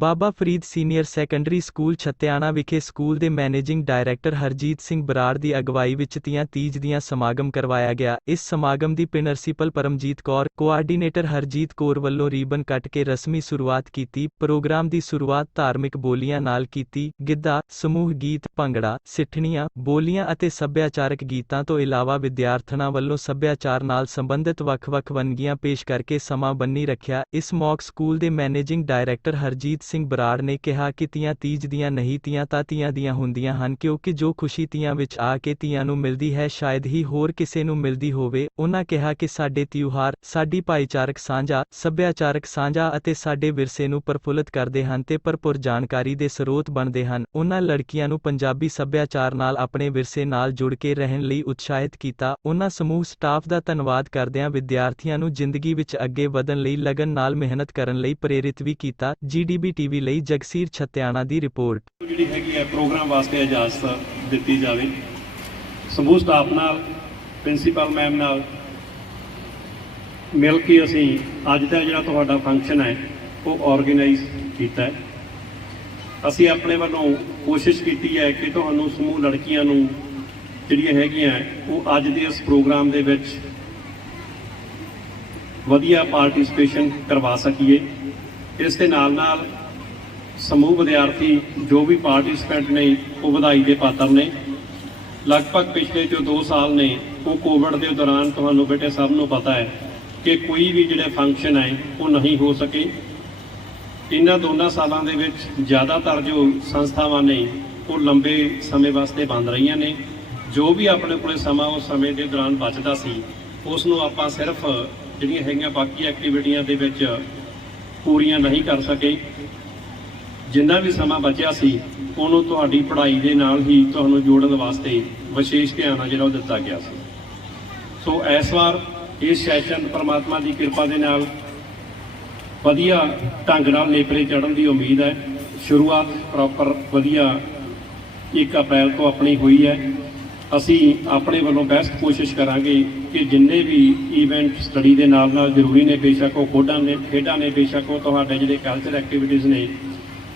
ਬਾਬਾ Farid senior secondary school Chhattiana ਵਿਖੇ school ਦੇ managing director Harjeet Singh Brar ਦੀ ਅਗਵਾਈ ਵਿੱਚ ਤੀਆਂ ਤੀਜ ਦੀਆਂ ਸਮਾਗਮ ਕਰਵਾਇਆ ਗਿਆ। ਇਸ ਸਮਾਗਮ ਦੀ ਪ੍ਰਿੰਸੀਪਲ ਪਰਮਜੀਤ ਕੌਰ, ਕੋਆਰਡੀਨੇਟਰ ਹਰਜੀਤ ਕੌਰ ਵੱਲੋਂ ਰੀਬਨ ਕੱਟ ਕੇ ਰਸਮੀ ਸ਼ੁਰੂਆਤ ਕੀਤੀ। ਪ੍ਰੋਗਰਾਮ ਦੀ ਸ਼ੁਰੂਆਤ ਧਾਰਮਿਕ ਬੋਲੀਆਂ ਨਾਲ ਕੀਤੀ। ਗਿੱਧਾ, ਸਮੂਹ ਗੀਤ, ਭੰਗੜਾ, ਸਿੱਠਣੀਆਂ, ਬੋਲੀਆਂ ਅਤੇ ਸੱਭਿਆਚਾਰਕ ਗੀਤਾਂ ਤੋਂ ਇਲਾਵਾ ਵਿਦਿਆਰਥਣਾਂ ਵੱਲੋਂ ਸੱਭਿਆਚਾਰ ਨਾਲ ਸੰਬੰਧਿਤ ਵੱਖ-ਵੱਖ ਵੰਨਗੀਆਂ ਪੇਸ਼ ਕਰਕੇ ਸਮਾਂ ਬੰਨ੍ਹੀ ਰੱਖਿਆ। ਇਸ ਮੌਕੇ ਸਕੂਲ ਦੇ ਮੈਨੇਜਿੰਗ ਡਾਇਰੈਕਟਰ ਹਰਜੀਤ ਸਿੰਘ ਬਰਾੜ ਨੇ ਕਿਹਾ ਕਿ ਤੀਆਂ ਤੀਜ ਦੀਆਂ ਨਹੀਂ, ਤੀਆਂ ਤਾਂ ਤੀਆਂ ਦੀਆਂ ਹੁੰਦੀਆਂ ਹਨ, ਕਿਉਂਕਿ ਜੋ ਖੁਸ਼ੀ ਤੀਆਂ ਵਿੱਚ ਆ ਕੇ ਤੀਆਂ ਨੂੰ ਮਿਲਦੀ ਹੈ ਸ਼ਾਇਦ ਹੀ ਹੋਰ ਕਿਸੇ ਨੂੰ ਮਿਲਦੀ ਹੋਵੇ। ਉਨ੍ਹਾਂ ਕਿਹਾ ਕਿ ਸਾਡੇ ਤਿਉਹਾਰ ਸਾਡੀ ਭਾਈਚਾਰਕ ਸਾਂਝਾ, ਸੱਭਿਆਚਾਰਕ ਸਾਂਝਾ ਅਤੇ ਸਾਡੇ ਵਿਰਸੇ ਨੂੰ ਪ੍ਰਫੁੱਲਤ ਕਰਦੇ ਹਨ ਤੇ ਭਰਪੂਰ ਜਾਣਕਾਰੀ ਦੇ ਸਰੋਤ ਬਣਦੇ ਹਨ। ਉਨ੍ਹਾਂ ਲੜਕੀਆਂ ਨੂੰ ਪੰਜਾਬੀ ਸੱਭਿਆਚਾਰ ਨਾਲ ਆਪਣੇ ਵਿਰਸੇ ਨਾਲ ਜੁੜ ਕੇ ਰਹਿਣ ਲਈ ਉਤਸ਼ਾਹਿਤ ਕੀਤਾ। ਉਨ੍ਹਾਂ ਸਮੂਹ ਸਟਾਫ ਦਾ ਧੰਨਵਾਦ ਕਰਦਿਆਂ ਵਿਦਿਆਰਥੀਆਂ ਨੂੰ ਜ਼ਿੰਦਗੀ ਵਿੱਚ ਅੱਗੇ ਵਧਣ ਲਈ ਲਗਨ ਨਾਲ ਮਿਹਨਤ ਕਰਨ ਲਈ ਪ੍ਰੇਰਿਤ ਵੀ ਕੀਤਾ। GDB TV ਲਈ ਜਗਸੀਰ ਛੱਤਿਆਣਾ ਦੀ ਰਿਪੋਰਟ। ਜਿਹੜੀ ਹੈਗੀ ਹੈ ਪ੍ਰੋਗਰਾਮ ਵਾਸਤੇ ਇਜਾਜ਼ਤ ਦਿੱਤੀ ਜਾਵੇ। ਸਮੂਹ ਸਟਾਫ ਨਾਲ, ਪ੍ਰਿੰਸੀਪਲ ਮੈਮ ਨਾਲ ਮਿਲ ਕੇ ਅਸੀਂ ਅੱਜ ਦਾ ਜਿਹੜਾ ਤੁਹਾਡਾ ਫੰਕਸ਼ਨ ਹੈ ਉਹ ਆਰਗੇਨਾਈਜ਼ ਕੀਤਾ ਹੈ। ਅਸੀਂ ਆਪਣੇ ਵੱਲੋਂ ਕੋਸ਼ਿਸ਼ ਕੀਤੀ ਹੈ ਕਿ ਤੁਹਾਨੂੰ ਸਮੂਹ ਲੜਕੀਆਂ ਨੂੰ ਜਿਹੜੀਆਂ ਹੈਗੀਆਂ ਉਹ ਅੱਜ ਦੇ ਇਸ ਪ੍ਰੋਗਰਾਮ ਦੇ ਵਿੱਚ ਵਧੀਆ ਪਾਰਟਿਸਿਪੇਸ਼ਨ ਕਰਵਾ ਸਕੀਏ। ਇਸ ਦੇ ਨਾਲ ਨਾਲ ਸਮੂਹ ਵਿਦਿਆਰਥੀ ਜੋ ਵੀ ਪਾਰਟਿਸਪੈਂਟ ਨੇ ਉਹ ਵਧਾਈ ਦੇ ਪਾਤਰ ਨੇ। ਲਗਭਗ ਪਿਛਲੇ ਜੋ 2 ਸਾਲ ਨੇ ਉਹ ਕੋਵਿਡ ਦੇ ਦੌਰਾਨ ਤੁਹਾਨੂੰ ਬੇਟੇ ਸਭ ਨੂੰ ਪਤਾ ਹੈ ਕਿ ਕੋਈ ਵੀ ਜਿਹੜੇ ਫੰਕਸ਼ਨ ਹੈ ਉਹ ਨਹੀਂ ਹੋ ਸਕੇ। ਇਹਨਾਂ ਦੋਨਾਂ ਸਾਲਾਂ ਦੇ ਵਿੱਚ ਜ਼ਿਆਦਾਤਰ ਜੋ ਸੰਸਥਾਵਾਂ ਨੇ ਉਹ ਲੰਬੇ ਸਮੇਂ ਵਾਸਤੇ ਬੰਦ ਰਹੀਆਂ ਨੇ। ਜੋ ਵੀ ਆਪਣੇ ਕੋਲੇ ਸਮਾਂ ਉਸ ਸਮੇਂ ਦੇ ਦੌਰਾਨ ਬਚਦਾ ਸੀ ਉਸ ਨੂੰ ਆਪਾਂ ਸਿਰਫ ਜਿਹੜੀਆਂ ਹੈਗੀਆਂ ਬਾਕੀ ਐਕਟੀਵਿਟੀਆਂ ਦੇ ਵਿੱਚ ਪੂਰੀਆਂ ਨਹੀਂ ਕਰ ਸਕੇ। ਜਿੰਨਾ ਵੀ ਸਮਾਂ ਬਚਿਆ ਸੀ ਉਹਨੂੰ ਤੁਹਾਡੀ ਪੜ੍ਹਾਈ ਦੇ ਨਾਲ ਹੀ ਤੁਹਾਨੂੰ ਜੋੜਨ ਵਾਸਤੇ ਵਿਸ਼ੇਸ਼ ਧਿਆਨ ਜਿਹੜਾ ਉਹ ਦਿੱਤਾ ਗਿਆ ਸੀ। ਸੋ ਇਸ ਵਾਰ ਇਸ ਸੈਸ਼ਨ ਪਰਮਾਤਮਾ ਦੀ ਕਿਰਪਾ ਦੇ ਨਾਲ ਵਧੀਆ ਢੰਗ ਨਾਲ ਨੇਪਰੇ ਚੜ੍ਹਨ ਦੀ ਉਮੀਦ ਹੈ। ਸ਼ੁਰੂਆਤ ਪ੍ਰੋਪਰ ਵਧੀਆ 1 ਅਪ੍ਰੈਲ ਤੋਂ ਆਪਣੀ ਹੋਈ ਹੈ। ਅਸੀਂ ਆਪਣੇ ਵੱਲੋਂ ਬੈਸਟ ਕੋਸ਼ਿਸ਼ ਕਰਾਂਗੇ ਕਿ ਜਿੰਨੇ ਵੀ ਈਵੈਂਟ ਸਟੱਡੀ ਦੇ ਨਾਲ ਨਾਲ ਜ਼ਰੂਰੀ ਨੇ, ਬੇਸ਼ੱਕ ਉਹ ਖੇਡਾਂ ਨੇ, ਬੇਸ਼ੱਕ ਉਹ ਤੁਹਾਡੇ ਜਿਹੜੇ ਕਲਚਰ ਐਕਟੀਵਿਟੀਜ਼ ਨੇ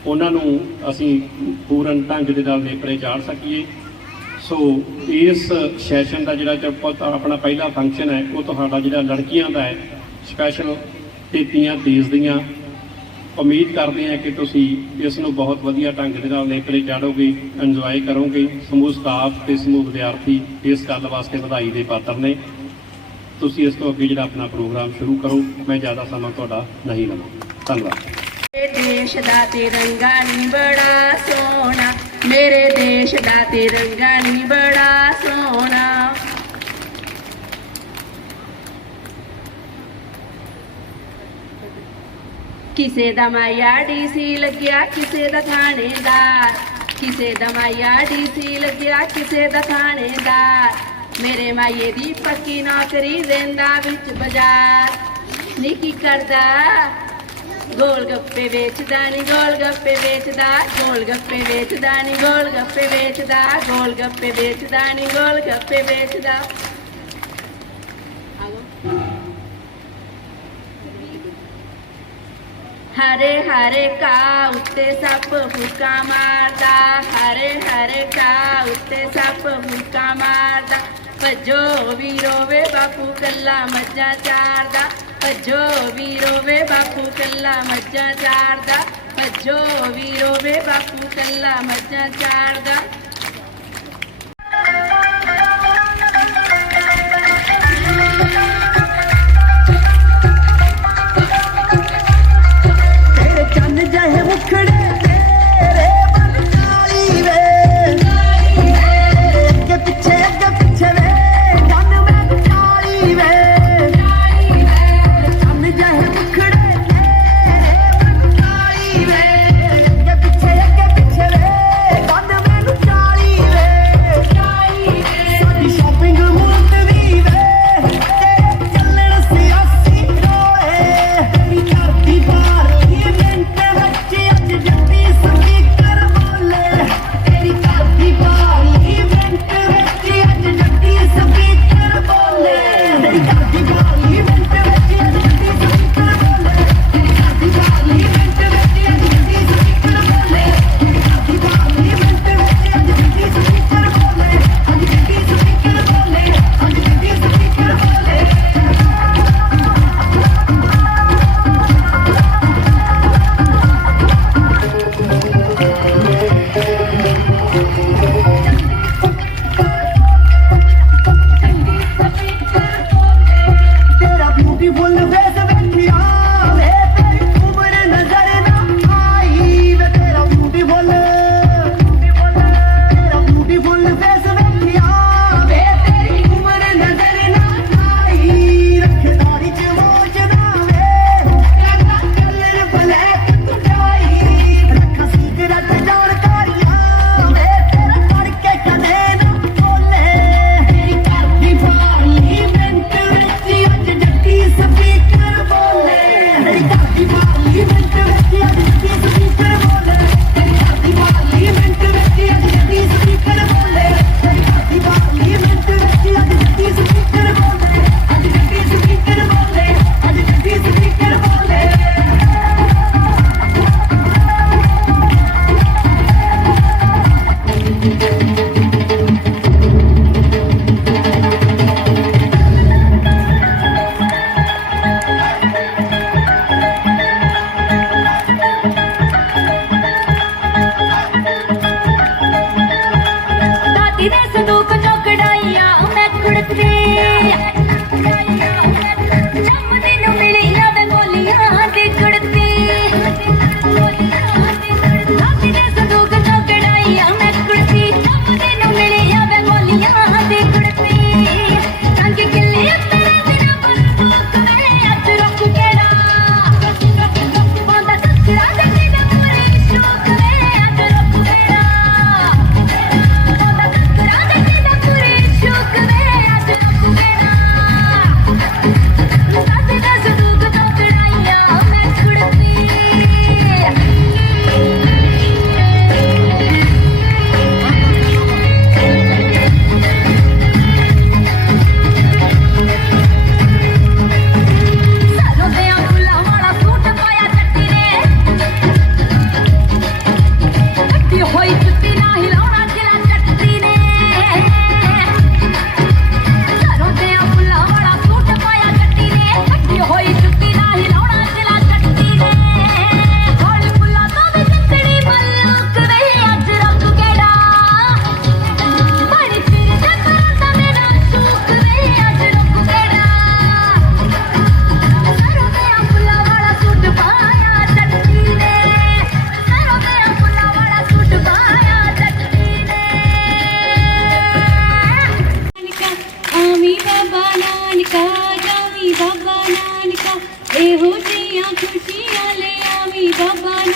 ਉਹਨਾਂ ਨੂੰ ਅਸੀਂ ਪੂਰਨ ਢੰਗ ਦੇ ਨਾਲ ਨੇਪਰੇ ਚਾੜ ਸਕੀਏ। ਸੋ ਇਸ ਸੈਸ਼ਨ ਦਾ ਜਿਹੜਾ ਆਪਣਾ ਪਹਿਲਾ ਫੰਕਸ਼ਨ ਹੈ ਉਹ ਤੁਹਾਡਾ ਜਿਹੜਾ ਲੜਕੀਆਂ ਦਾ ਹੈ ਸਪੈਸ਼ਲ ਤੀਆਂ ਤੀਜ ਦੀਆਂ। ਉਮੀਦ ਕਰਦੇ ਹਾਂ ਕਿ ਤੁਸੀਂ ਇਸ ਨੂੰ ਬਹੁਤ ਵਧੀਆ ਢੰਗ ਦੇ ਨਾਲ ਨੇਪਰੇ ਚਾੜੋਗੇ, ਇੰਜੋਏ ਕਰੋਗੇ। ਸਮੂਹ ਸਟਾਫ ਤੇ ਸਮੂਹ ਵਿਦਿਆਰਥੀ ਇਸ ਗੱਲ ਵਾਸਤੇ ਵਧਾਈ ਦੇ ਪਾਤਰ ਨੇ। ਤੁਸੀਂ ਇਸ ਤੋਂ ਅੱਗੇ ਜਿਹੜਾ ਆਪਣਾ ਪ੍ਰੋਗਰਾਮ ਸ਼ੁਰੂ ਕਰੋ। ਮੈਂ ਜ਼ਿਆਦਾ ਸਮਾਂ ਤੁਹਾਡਾ ਨਹੀਂ ਲਵਾਂ। ਧੰਨਵਾਦ। देश दा तिरंगा नी बड़ा सोना, मेरे देश दा तिरंगा नी बड़ा सोना। किसे दा माया DC लग्या, किसे दा थानेदार, किसे दा माया DC लग्या, किसे दा थानेदार। मेरे माये दी पक्की नौकरी रेंदा विच बाजार। नी की करदा गोल गप्पे बेचदा नी, गोल गप्पे बेचदा, गोल गप्पे बेचदा नी, गोल गप्पे बेचदा, गोल गप्पे बेचदा नी, गोल गप्पे बेचदा। हरे हरे का उत्ते सप फुका मारदा, हरे हरे का उत्ते सप फुका मारदा। भजो वीरो वे बापू कल्ला मज्जा चारदा, भजो वीरो वे बापू कल्ला मज्जा चारदा, भजो वीरो वे बापू कल्ला मज्जा चारदा। तेरे चन्न जहे मुखड़े तेरे बन काली वे, अगे पीछे वे चन्न मैं काली वे। चन्न जहे मुखड़े तेरे बन काली वे, अगे पीछे वे चन्न मैं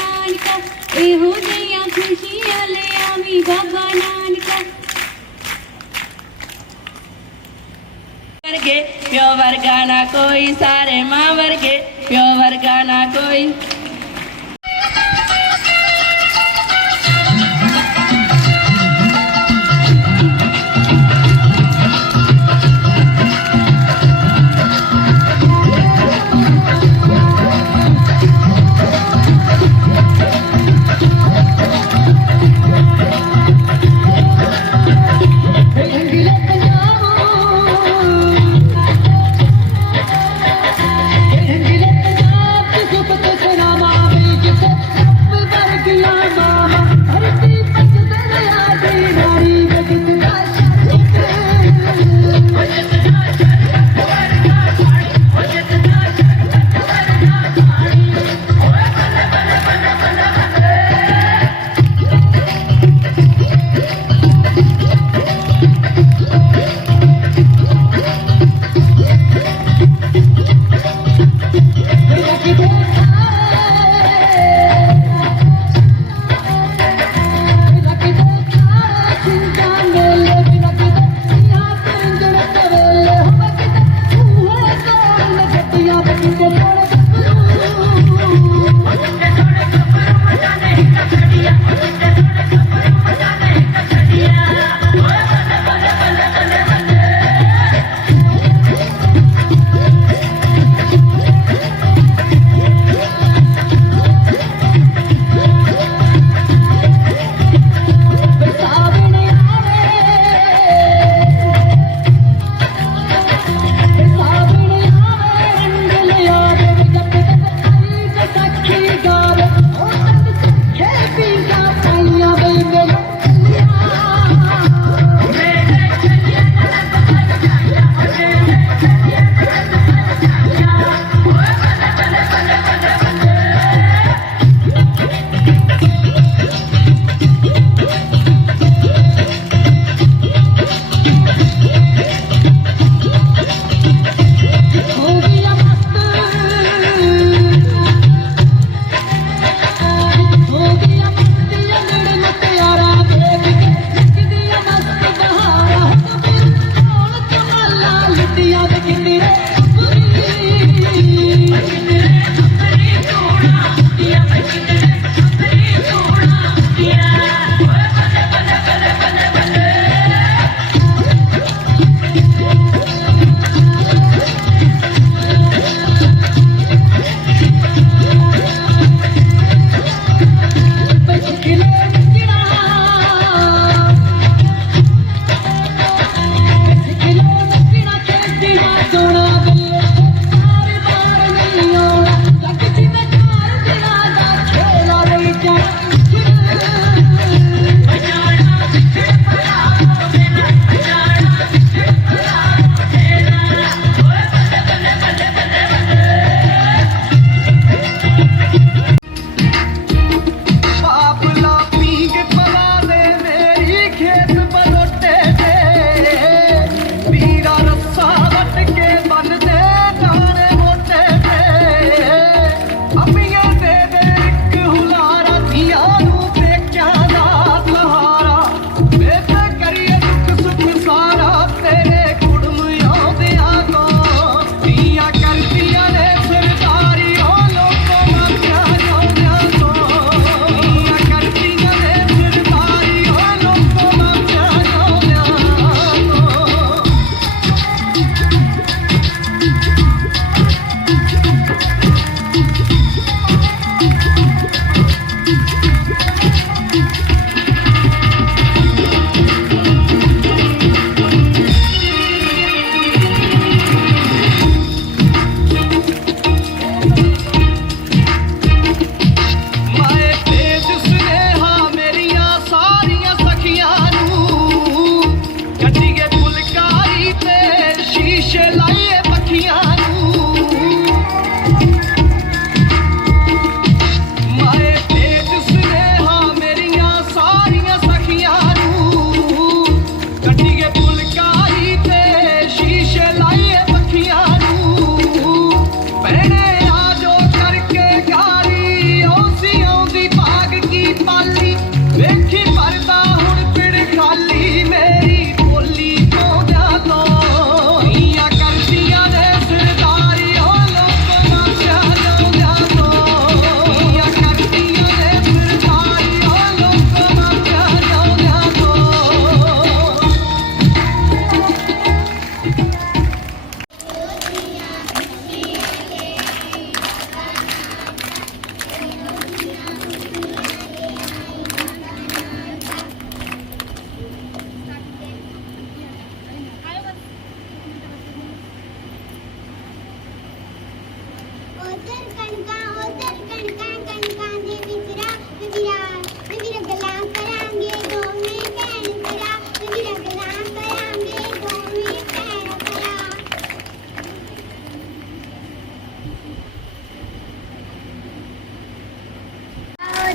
नानका एहो जिहियां खुशियां ले आवी बाबा नानका वर्गे प्यो वर्गा ना कोई सारे माँ वर्गे प्यो वर्गा ना कोई पंजाब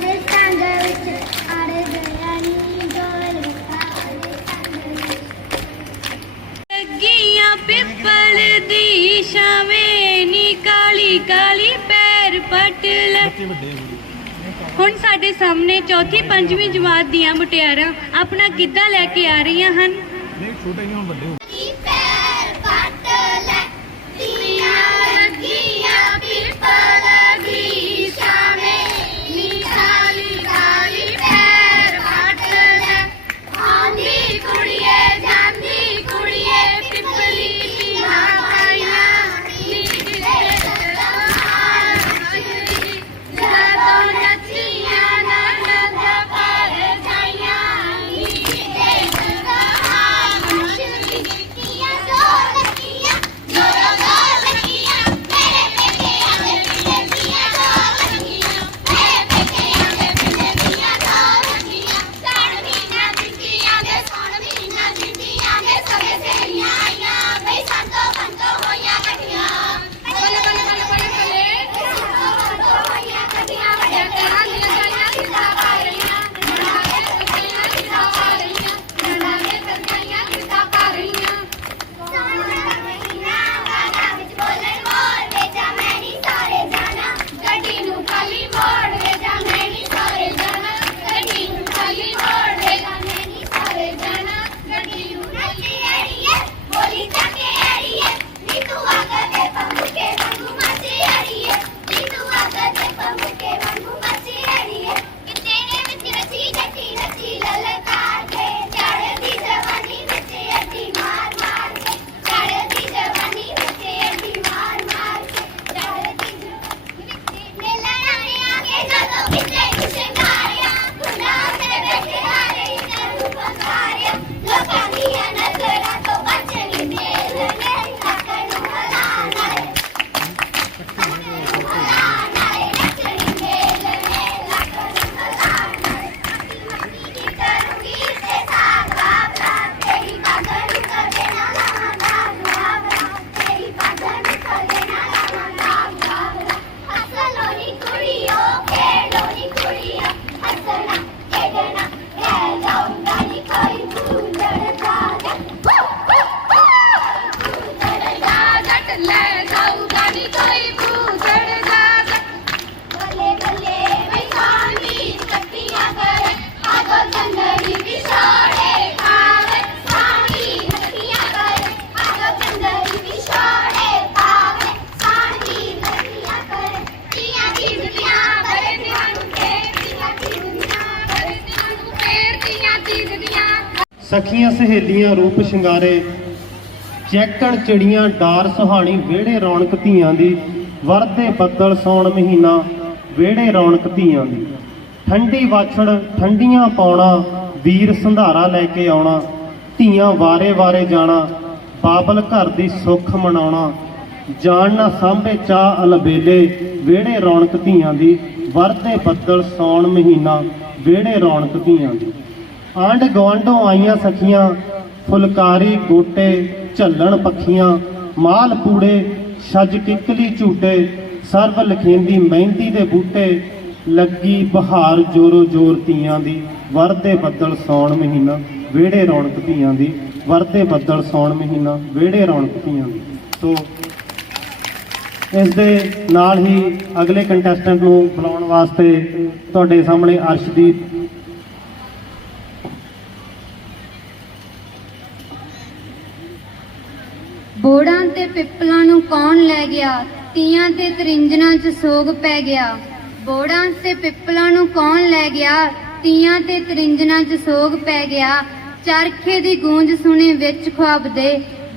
ਦੇ ਸੰਗ ਵਿੱਚ ਅੜ ਗਿਆ ਨੀ ਗੋਲ ਦੇ ਸੰਗ ਵਿੱਚ ਲੱਗੀਆਂ ਪਿੱਪਲ ਦੀ ਛਾਵੇਂ ਨੀ ਕਾਲੀ ਕਾਲੀ ਪੈਰ ਪੱਟ ਲੈ। ਹੁਣ ਸਾਡੇ ਸਾਹਮਣੇ ਚੌਥੀ ਪੰਜਵੀਂ ਜਮਾਤ ਦੀਆਂ ਮੁਟਿਆਰਾਂ ਆਪਣਾ ਗਿੱਧਾ ਲੈ ਕੇ ਆ ਰਹੀਆਂ ਹਨ। ਪੈਰ ਪੱਟ ਲੈ ਤੀਆਂ ਲੱਗੀਆਂ ਪਿੱਪਲ ਦੀ ਛਾਵੇਂ ਨੀ ਕਾਲੀ ਕਾਲੀ ਪੈਰ ਪੱਟ ਲੈ ਆਂਦੀ ਕੁੜੀਏ ਜਾਂਦੀ ਕੁੜੀਏ ਪਿੱਪਲੀ ਦੀਆਂ ਪਾਈਆਂ ਨੀ ਕਿਤੇ ਜਦੋਂ ਨੱਚੀਆਂ ਨੰਦ ਪਰ ਜਾਈਆਂ ਨੀ ਕਿਤੇ ਕੀਆਂ ਜੋ ਲੱਗੀਆਂ ਜੋਰਾ ਜੋ ਲੱਗੀਆਂ ਮੇਰੇ ਪੇਕਿਆਂ ਦੇ ਪਿੰਡ ਦੀਆਂ ਜੋ ਲੱਗੀਆਂ ਮੇਰੇ ਪੇਕਿਆਂ ਦੇ ਪਿੰਡ ਦੀਆਂ ਜੋ ਲੱਗੀਆਂ ਸਾੜ ਮਹੀਨਾ ਦਿੱਤੀਆਂ ਦੇ ਸੌਣ ਮਹੀਨਾ ਦਿੱਤੀਆਂ ਦੇ ਸਵੇ ਸੇਰੀਆਂ ਆਈਆਂ ਬਈ ਸੰਤੋ ਬੰਤੋ ਹੋਈਆਂ ਇਕੱਠੀਆਂ ਬੱਲੇ ਬੱਲੇ ਬੱਲੇ ਬੱਲੇ ਬੱਲੇ ਸੰਤੋ ਬੰਤੋ ਹੋਈਆਂ ਇਕੱਠੀਆਂ ਵੱਡੇ ਘਰਾਂ ਦੀਆਂ ਜਾਈਆਂ ਕਿੱਦਾਂ ਪਾ ਰਹੀਆਂ ਨਨਾਣੇ ਸੱਜੀਆਂ ਕਿੱਦਾਂ ਪਾ ਰਹੀਆਂ ਨਨਾਣੇ ਸੱਜੀਆਂ ਕਿੱਦਾਂ ਪਾ ਰਹੀਆਂ ਸਾਡਾ ਮਹੀਨਾ ਵਾਲਾ ਵਿੱਚ ਬੋਲਣ ਮੋੜ ਵੇ ਜਾ ਮੈਂ ਨੀ ਸਾਰੇ ਜਾਣਾ ਗੱਡੀ ਨੂੰ ਖਾਲੀ ਮੋੜ ਵੇ ਜਾ ਮੈਂ ਨੀ ਸਾਰੇ ਜਾਣਾ ਗੱਡੀ ਨੂੰ ਖਾਲੀ ਮੋੜ ਵੇ ਜਾ ਮੈਂ ਨੀ ਸਾਰੇ ਜਾਣਾ ਗੱਡੀ ਨੂੰ ਨੱਚੀ ਅੜੀਏ ਬੋਲੀ ਚੱਕੇ ਅੜੀਏ ਨੀ ਤੂੰ ਆਗਾ ਤੇ ਪੰਮਕੇ ਵਾਂਗੂ ਮੱਚੀ ਅੜੀਏ ਨੀ ਤੂੰ ਆਗਾ ਤੇ ਪੰਮਕੇ ਵਾਂਗੂ ਮੱਚੀ ਅੜੀਏ ਕਿ ਤੇਰੇ ਵਿੱਚ ਰਚੀ ਜੱਟੀ ਨੱਚੀ ਲਲਕਾਰ ਕੇ ਚੜ੍ਹਦੀ ਜਵਾਨੀ ਵਿੱਚ ਅੱਡੀ ਮਾਰ ਮਾਰ ਕੇ ਚੜ੍ਹਦੀ ਜਵਾਨੀ ਵਿੱਚ ਅੱਡੀ ਮਾਰ ਮਾਰ ਕੇ ਚੜ੍ਹਦੀ ਜਵਾਨੀ ਵਿੱਚ ਮੇਲਾ ਆਇਆ ਕੇ ਜਦੋਂ ਕਿਤੇ ਸ਼ਿੰਗਾਰਿਆ ਗੁਨਾ ਤੇ ਬੈਠੇ ਹਾਰੇ ਕਰੂ ਪਸਾਰਿਆ ਲੋਕਾਂ ਦੀਆਂ ਨਜ਼ਰਾਂ ਤੋਂ ਬਚਣੀ ਮੇਲ ਨੇ ਲੱਕ ਨੂੰ ਹਲਾਣਾ ਨਾਲੇ ਨੱਚਣੀ ਮੇਲ ਨੇ ਲੱਕ ਨੂੰ ਹਲਾਣਾ ਮੱਤੀ ਕਰੂੰਗੀ ਤੇ ਸਾਗ ਬਾਬਰਾ ਤੇਰੀ ਬਾਗਰ ਕਦੇ ਨਾ ਲਾਵਾਂਗਾ ਬਾਬਰਾ ਤੇਰੀ ਬਾਗਰ ਕਦੇ ਨਾ ਲਾਵਾਂਗਾ ਬਾਬਰਾ ਹੱਸਲੋ ਨੀ ਕੁੜੀਓ ਖੇਡੋ ਨੀ ਕੁੜੀਓ ਹੱਸਣਾ ਖੇਡਣਾ ਲੈ ਜਾਊਂਗਾ ਨੀ ਕੋਈ ਭੂਲੜਦਾ ਜੱਟ ਲੈ ਜਾਊਗਾ ਨੀ ਕੋਈ ਭੂਲੜਦਾ ਬੱਲੇ ਬੱਲੇ ਬਈ ਸਾਂਝੀ ਕੱਟੀਆਂ ਕਰੇ ਆਗੋ ਚੰਦਰੀ ਵਿਛੋੜੇ ਪਾਵੇ ਸਾਂਝੀ ਕੱਟੀਆਂ ਕਰੇ ਆਗੋ ਚੰਦਰੀ ਵਿਛੋੜੇ ਪਾਵੇ ਸਾਂਝੀ ਕੱਟੀਆਂ ਕਰੇ ਤੀਆਂ ਦੀ ਦੁਨੀਆ ਬੜੇ ਦਿਨਾਂ ਨੂੰ ਤੀਆਂ ਦੀ ਦੁਨੀਆ ਬੜੇ ਦਿਨਾਂ ਨੂੰ ਫੇਰ ਤੀਆਂ ਦੀ ਦੁਨੀਆ ਸਖੀਆਂ ਸਹੇਲੀਆਂ ਰੂਪ ਸ਼ਿੰਗਾਰੇ ਚੈਕਣ ਚਿੜੀਆਂ ਡਾਰ ਸੁਹਾਣੀ ਵਿਹੜੇ ਰੌਣਕ ਧੀਆਂ ਦੀ ਵਰਦੇ ਬੱਦਲ ਸੌਣ ਮਹੀਨਾ ਵਿਹੜੇ ਰੌਣਕ ਧੀਆਂ ਦੀ ਠੰਡੀ ਵਾਛੜ ਠੰਡੀਆਂ ਪਾਉਣਾ ਵੀਰ ਸੰਧਾਰਾ ਲੈ ਕੇ ਆਉਣਾ ਧੀਆਂ ਵਾਰੇ ਵਾਰੇ ਜਾਣਾ ਬਾਬਲ ਘਰ ਦੀ ਸੁੱਖ ਮਨਾਉਣਾ ਜਾਣ ਨਾ ਸਾਂਭੇ ਚਾਹ ਅਲਬੇਲੇ ਵਿਹੜੇ ਰੌਣਕ ਧੀਆਂ ਦੀ ਵਰਦੇ ਬੱਦਲ ਸੌਣ ਮਹੀਨਾ ਵਿਹੜੇ ਰੌਣਕ ਧੀਆਂ ਦੀ ਆਂਢ ਗੁਆਂਢੋਂ ਆਈਆਂ ਸਖੀਆਂ ਫੁਲਕਾਰੀ ਗੋਟੇ ਝੱਲਣ ਪੱਖੀਆਂ ਮਾਲ ਪੂੜੇ ਛੱਜ ਕਿੱਕਲੀ ਝੂਟੇ ਸਰਬ ਲਖੇਂਦੀ ਮਹਿੰਦੀ ਦੇ ਬੂਟੇ ਲੱਗੀ ਬਹਾਰ ਜੋਰੋ ਜੋਰ ਧੀਆਂ ਦੀ ਵਰਦੇ ਬੱਦਲ ਸੌਣ ਮਹੀਨਾ ਵਿਹੜੇ ਰੌਣਕ ਧੀਆਂ ਦੀ ਵਰਦੇ ਬੱਦਲ ਸੌਣ ਮਹੀਨਾ ਵਿਹੜੇ ਰੌਣਕ ਧੀਆਂ ਦੀ। ਸੋ ਇਸ ਦੇ ਨਾਲ ਹੀ ਅਗਲੇ ਕੰਟੈਸਟੈਂਟ ਨੂੰ ਬੁਲਾਉਣ ਵਾਸਤੇ ਤੁਹਾਡੇ ਸਾਹਮਣੇ ਅਰਸ਼ਦੀਪ ਬੋੜਾਂ ਤੇ ਪਿੱਪਲਾਂ ਨੂੰ ਕੌਣ ਲੈ ਗਿਆ ਤੀਆਂ ਤੇ ਤਰਿੰਜਣਾਂ 'ਚ ਸੋਗ ਪੈ ਗਿਆ ਬੋੜਾਂ ਤੇ ਪਿੱਪਲਾਂ ਨੂੰ ਕੌਣ ਲੈ ਗਿਆ ਤੀਆਂ ਤੇ ਤਰਿੰਜਣਾਂ 'ਚ ਸੋਗ ਪੈ ਗਿਆ ਚਰਖੇ ਦੀ ਗੂੰਜ ਸੁਣੇ ਵਿੱਚ ਖ਼ੁਆਬ ਦੇ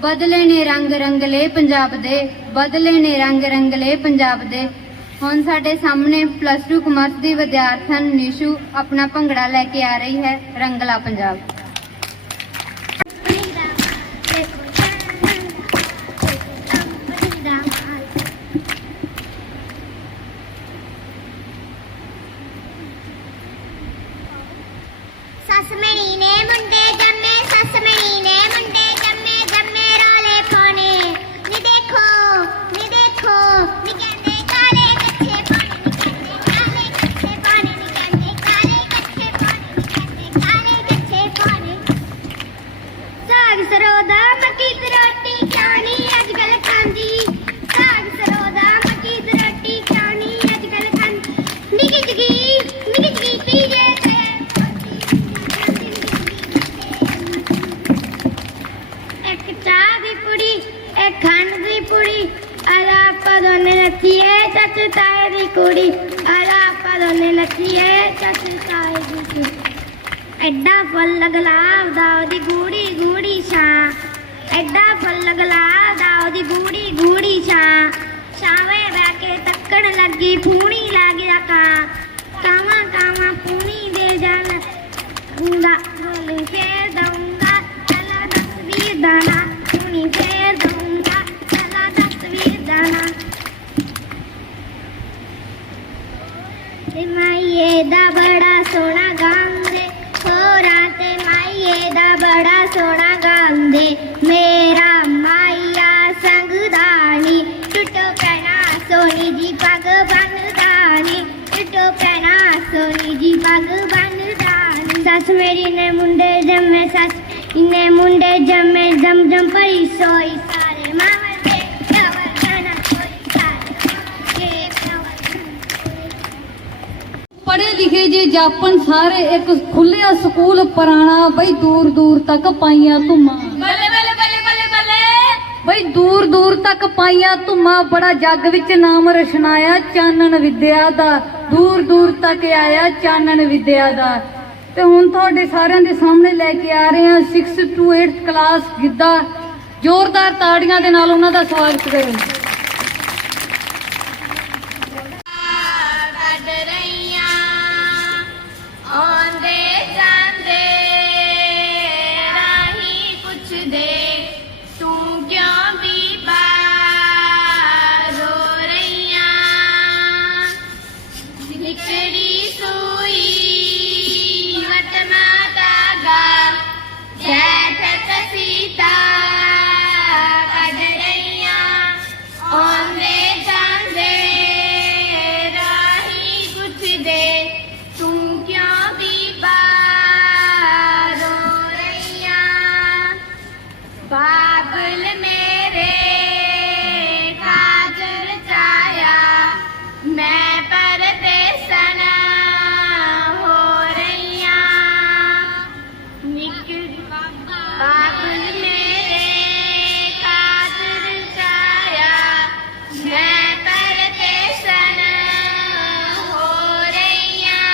ਬਦਲੇ ਨੇ ਰੰਗ ਰੰਗਲੇ ਪੰਜਾਬ ਦੇ ਬਦਲੇ ਨੇ ਰੰਗ ਰੰਗਲੇ ਪੰਜਾਬ ਦੇ। ਹੁਣ ਸਾਡੇ ਸਾਹਮਣੇ +2 ਕਮਰਸ ਦੀ ਵਿਦਿਆਰਥਣ ਨਿਸ਼ੂ ਆਪਣਾ ਭੰਗੜਾ ਲੈ ਕੇ ਆ ਰਹੀ ਹੈ ਰੰਗਲਾ ਪੰਜਾਬ। ਸੱਸ ਮਣੀ ਨੇ ਮੁੰਡੇ ਜੰਮੇ ਸੱਸ ਮਣੀ ਨੇ ਮੁੰਡੇ ਜੰਮੇ ਜੰਮੇ ਰੌਲੇ ਪਾਉਣੇ ਨੀ ਦੇਖੋ ਨੀ ਕਹਿੰਦੇ ਕਾਲੇ ਕੱਛੇ ਪਾਣੀ ਨੀ ਕਹਿੰਦੇ ਕਾਲੇ ਕੱਛੇ ਪਾਣੀ ਨੀ ਕਹਿੰਦੇ चाचे ताए दी कुड़ी आला परोने लगी है चाचे ताए दी कुड़ी एड्डा फल गुलाब दा ओदी गूड़ी गूड़ी छां एड्डा फल गुलाब दा ओदी गूड़ी गूड़ी छां छावे बह के तक्कण लगी फूणी लग गया कावा कावा फूणी दे जल दूंगा बोली फेर दूंगा चला 10-20 दाना फूणी फेर दूंगा चला 10-20 दाना ते माईए दा बड़ा सोना गांदे छोरा ते माईए दा बड़ा सोना गांदे मेरा माईया संगदानी टुटो पैना सोनी जी पग बनदानी टुटो पैना सोनी जी पग बनदानी सस मेरी ने मुंडे जमे सस इने मुंडे जमे जम जम पई सोई सारे मावर दे कवर गाना कोई सारे के पढ़े लिखे जे जापन सारे एक खुलिया स्कूल पुराना बई दूर दूर तक पाइया धुमा बल्ले बल्ले बल्ले बल्ले बल्ले बई दूर दूर तक पाइया धुमा बड़ा जग विच नाम रशनाया चानन विद्या दा दूर दूर तक आया चानन विद्या दा ते हुण तुहाडे सारिਆਂ ਦੇ ਸਾਹਮਣੇ ਲੈ ਕੇ ਆ ਰਹੇ ਹਾਂ 6th to 8th class Giddha ਜ਼ੋਰਦਾਰ ਤਾੜੀਆਂ ਦੇ ਨਾਲ ਉਹਨਾਂ ਦਾ ਸਵਾਗਤ ਕਰੋ ਕੱਢ ਰਹੀਆਂ ਆਉਂਦੇ ਜਾਂਦੇ ਰਾਹੀਂ ਪੁੱਛਦੇ ਤੂੰ ਕਿਉਂ ਬੀਬਾ ਰੋ ਰਹੀਆਂ ਨਿਕੜੀ ਸੂਈ ਵਟਮਾ ਧਾਗਾ ਜੈਠ ਕਸੀਤਾ ਕੱਢ ਰਹੀਆਂ ਆਉਂਦੇ ਜਾਂਦੇ ਰਾਹੀਂ ਪੁੱਛਦੇ ਤੂੰ ਕਿਉਂ ਬੀਬਾ ਰੋ ਰਹੀਆਂ ਬਾਬਲ ਮੇਰੇ ਕਾਜਲ ਚਾਇਆ ਮੈਂ ਪਰਦੇਸਣ ਹੋ ਰਹੀਆਂ ਨਿਕਲ ਬਾਬਲ ਮੇਰੇ ਕਾਜਲ ਚਾਇਆ ਮੈਂ ਪਰਦੇਸਣ ਹੋ ਰਹੀਆਂ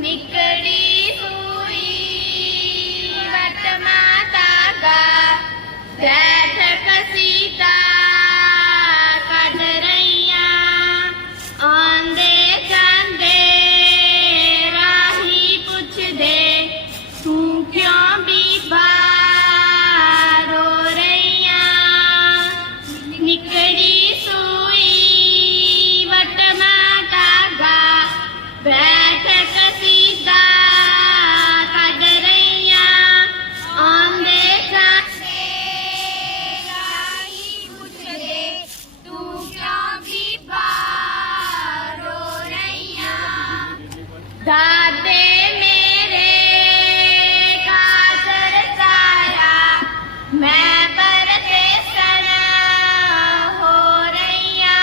ਨਿਕੜੀ ਸੂਈ ਵਟਮਾ ਧਾਗਾ ਬੈਠ ਕਸੀਤਾ ਕੱਢ ਰਹੀਆਂ ਆਉਂਦੇ ਜਾਂਦੇ ਰਾਹੀਂ ਪੁੱਛਦੇ ਤੂੰ ਕਿਉਂ ਬੀਬਾ ਰੋ ਰਹੀਆਂ ਨਿਕੜੀ ਸੂਈ ਵਟਮਾ ਧਾਗਾ ਬੈਠ ਕਸੀਤਾ ਕੱਢ ਰਹੀਆਂ ਆਉਂਦੇ ਜਾਂਦੇ ਰਾਹੀਂ ਪੁੱਛਦੇ ਤੂੰ ਕਿਉਂ ਬੀਬਾ ਰੋ ਰਹੀਆਂ ਦਾਦੇ ਮੇਰੇ ਕਾਦਰ ਚਾਇਆ ਮੈਂ ਪਰਦੇਸਣ ਹੋ ਰਹੀਆਂ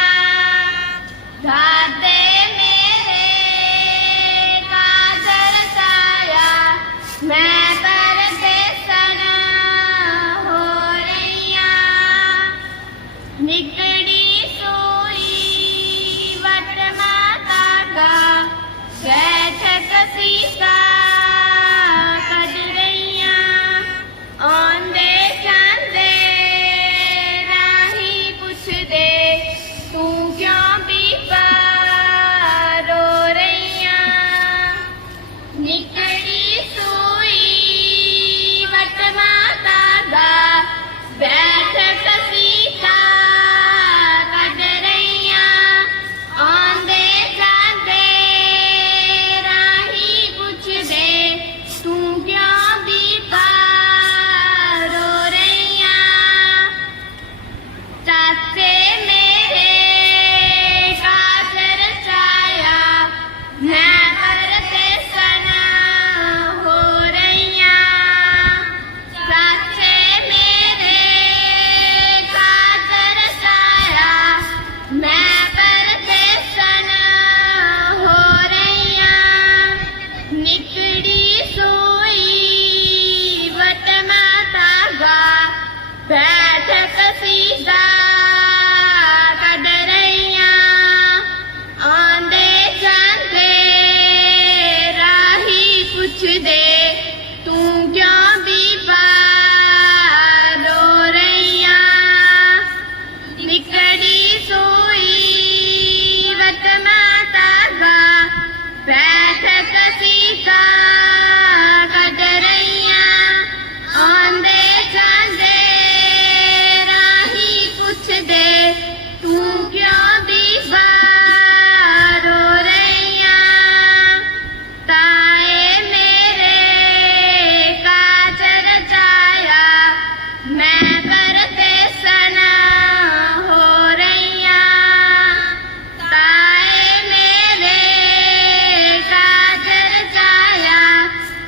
ਦਾਦੇ ਮੇਰੇ ਕਾਦਰ ਚਾਇਆ ਮੈਂ ਪਰਦੇਸਣ ਹੋ ਰਹੀਆਂ ਨਿਕੜੀ ਸੂਈ ਵਟਮਾ ਧਾਗਾ ਬੈਠ ਕਸੀ सीधा ਕੱਢ ਰਹੀਆਂ ਆਉਂਦੇ ਜਾਂਦੇ ਰਾਹੀਂ ਪੁੱਛਦੇ ਤੂੰ ਕਿਉਂ ਬੀਬਾ ਰੋ ਰਹੀਆਂ ਤਾਏ ਮੇਰੇ ਕਾਜਰ ਜਾਇਆ ਮੈਂ ਕਰਤੇ ਸਨਾ ਹੋ ਰਹੀਆਂ ਤਾਏ ਮੇਰੇ ਕਾਜਰ ਜਾਇਆ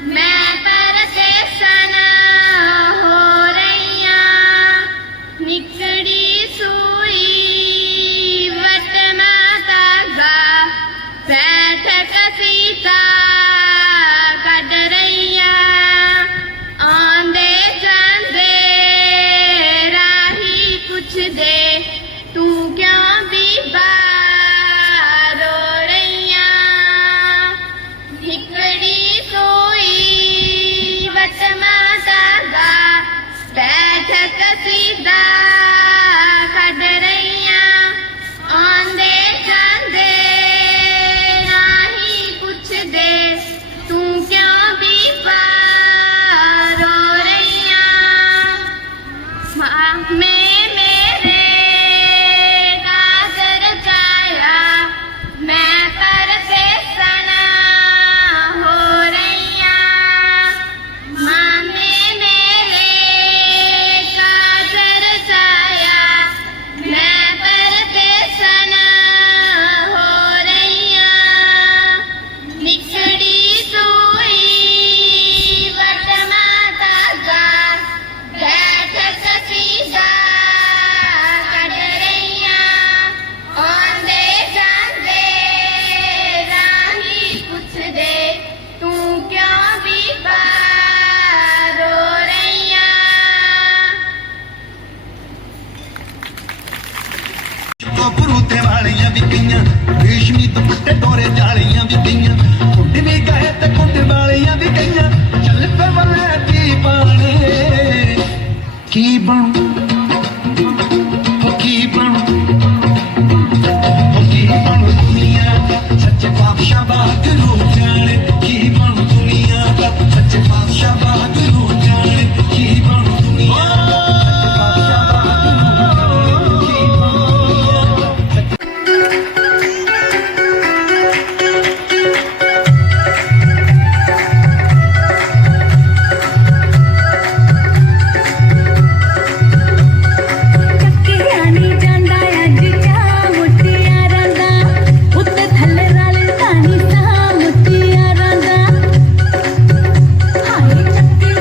ਮੈਂ ਕਰਤੇ ਸਨਾ ਹੋ ਰਹੀਆਂ ਨਿਕੜੀ ਸੂਈ ਵਟਮਾ ਧਾਗਾ ਬੈਠਕ ਸੀਤਾ ਕੱਢ ਰਹੀਆਂ ਆਉਂਦੇ ਜਾਂਦੇ ਰਾਹੀਂ ਪੁੱਛਦੇ ਤੂੰ ਕਿਉਂ ਬੀਬਾ ਰੋ ਰਹੀਆਂ ਨਿਕੜੀ ਸੂਈ ਵਟਮਾ ਧਾਗਾ ਬੈਠਕ ਸੀधा ਕੱਢ ਰਹੀਆਂ ਆਉਂਦੇ ਜਾਂਦੇ ਰਾਹੀਂ ਪੁੱਛਦੇ ਤੂੰ ਕਿਉਂ ਬੀਬਾ ਰੋ ਰਹੀਆਂ ਮੈਂ ਮੇਰੇ ਕਾਜਰ ਜਾਇਆ ਮੈਂ ਕਰਤੇ ਸਨਾ ਹੋ ਰਹੀਆਂ ਮਾਮੇ ਮੇਰੇ ਕਾਜਰ ਜਾਇਆ ਮੈਂ ਕਰਤੇ ਸਨਾ ਹੋ ਰਹੀਆਂ ਨਿਕੜੀ ਸੂਈ ਵਟਮਾ ਧਾਗਾ ਬੈਠਕ ਸੀधा ਕੱਢ ਰਹੀਆਂ ਆਉਂਦੇ ਜਾਂਦੇ ਰਾਹੀਂ ਪੁੱਛਦੇ ਤੂੰ ਕਿਉਂ ਬੀਬਾ ਰੋ ਰਹੀਆਂ ਕੋਪਰੂ ਤੇ ਵਾਲੀਆਂ ਵੀ ਗਈਆਂ ਰੇਸ਼ਮੀ ਦੁਪੱਟੇ ਦੋਰੇ ਜਾਲੀਆਂ ਵੀ ਗਈਆਂ ਕੁੱਟ ਵੀ ਗਏ ਤੇ ਕੁੱਟ ਵਾਲੀਆਂ ਵੀ ਗਈਆਂ ਚੱਲ ਪੇ ਮਲੇ ਕੀ ਬਾਣੇ ਕੀ ਬਣੂ ਉਹ ਕੀ ਬਣੂ ਉਹ ਕੀ ਬਣੂ ਦੁਨੀਆ ਦਾ ਸੱਚੇ ਪਾਤਸ਼ਾਹ ਵਾਹਿਗੁਰੂ ਜਾਣੇ ਕੀ ਬਣੂ ਦੁਨੀਆ ਦਾ ਸੱਚੇ ਪਾਤਸ਼ਾਹ ਵਾਹਿਗੁਰੂ ਜਾਣੇ ਕੀ ਬਣੂ ਦੁਨੀਆ ਦਾ ਸੱਚੇ ਪਾਤਸ਼ਾਹ ਵਾਹਿਗੁਰੂ ਕੀ ਬਣੂ ਦੁਨੀਆ ਦਾ ਚੱਕਿਆ ਨੀ ਜਾਂਦਾ ਅੱਜ ਚਾ ਮੁੱਟਿਆਰਾਂ ਦਾ ਉੱਤੇ ਥੱਲੇ ਰਲ ਤਾਣੀ ਸਾ ਮੁੱਟਿਆਰਾਂ ਦਾ ਹਾਏ ਚੱਕਿਆ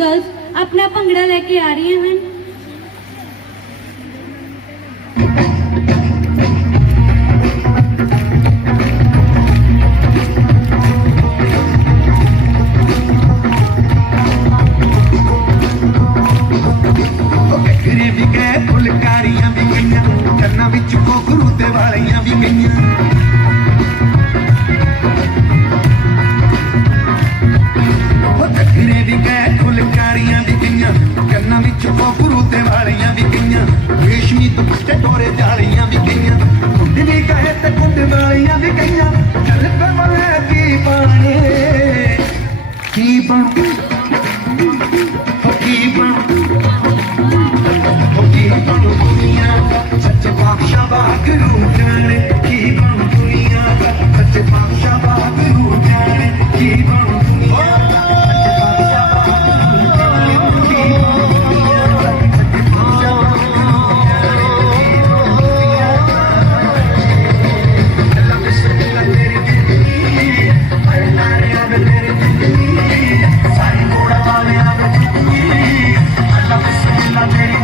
ਗਰਲਸ ਆਪਣਾ ਭੰਗੜਾ ਲੈ ਕੇ ਆ ਰਹੀਆਂ ਹਨ। ਘਰੇ ਵੀ ਗਏ ਫੁਲਕਾਰੀਆਂ ਵੀ ਗਈਆਂ, ਕੰਨਾਂ ਵਿੱਚ ਘੁੰਗਰੂ ਤੇ ਵਾਲੀਆਂ ਵੀ ਗਈਆਂ। ਘਰੇ ਵੀ ਗਏ ਫੁਲਕਾਰੀਆਂ ਵੀ ਗਈਆਂ, ਕੰਨਾਂ ਵਿੱਚ ਘੁੰਗਰੂ ਤੇ ਵਾਲੀਆਂ ਵੀ ਗਈਆਂ। ਰੇਸ਼ਮੀ ਦੁਪੱਟੇ ਡੋਰੇ ਜਾਲੀਆਂ ਵੀ ਗਈਆਂ, ਕੁੰਡ ਵੀ ਗਏ ਤੇ ਕੁੰਡ ਵਾਲੀਆਂ ਵੀ ਗਈਆਂ। ਚੱਲ ਪੇ ਮਲੇ ਕੀ ਬਾਣੇ ਕੀ ਬਣੂ ਕੀ ਬਣੂ ਕੀ ਬਣੂ ਦੁਨੀਆ ਦਾ ਸੱਚੇ ਪਾਤਸ਼ਾਹ ਵਾਹਿਗੁਰੂ ਜਾਣੇ। ਕੀ ਬਣੂ ਦੁਨੀਆ ਦਾ ਸੱਚੇ ਪਾਤਸ਼ਾਹ ਵਾਹਿਗੁਰੂ ਜਾਣੇ। ਕੀ ਬਣੂ ਦੁਨੀਆ ਦਾ ਸੱਚੇ ਪਾਤਸ਼ਾਹ ਵਾਹਿਗੁਰੂ ਜਾਣੇ। ਕੀ ਬਣੂ ਦੁਨੀਆ ਦਾ ਸੱਚੇ ਪਾਤਸ਼ਾਹ ਵਾਹਿਗੁਰੂ ਜਾਣੇ। ਅੱਲਾ ਬਿਸਮਿਲ੍ਲਾ ਤੇਰੀ ਜ਼ਿੰਦਗੀ ਹਰ ਨਾਰੇ ਆਵੇ ਤੇਰੀ ਜ਼ਿੰਦਗੀ ਸਾਰੀ ਮੋੜਾ ਵਾਲੇ ਆਵੇ ਜ਼ਿੰਦਗੀ। ਅੱਲਾ ਬਿਸਮਿਲ੍ਲਾ ਤੇਰੀ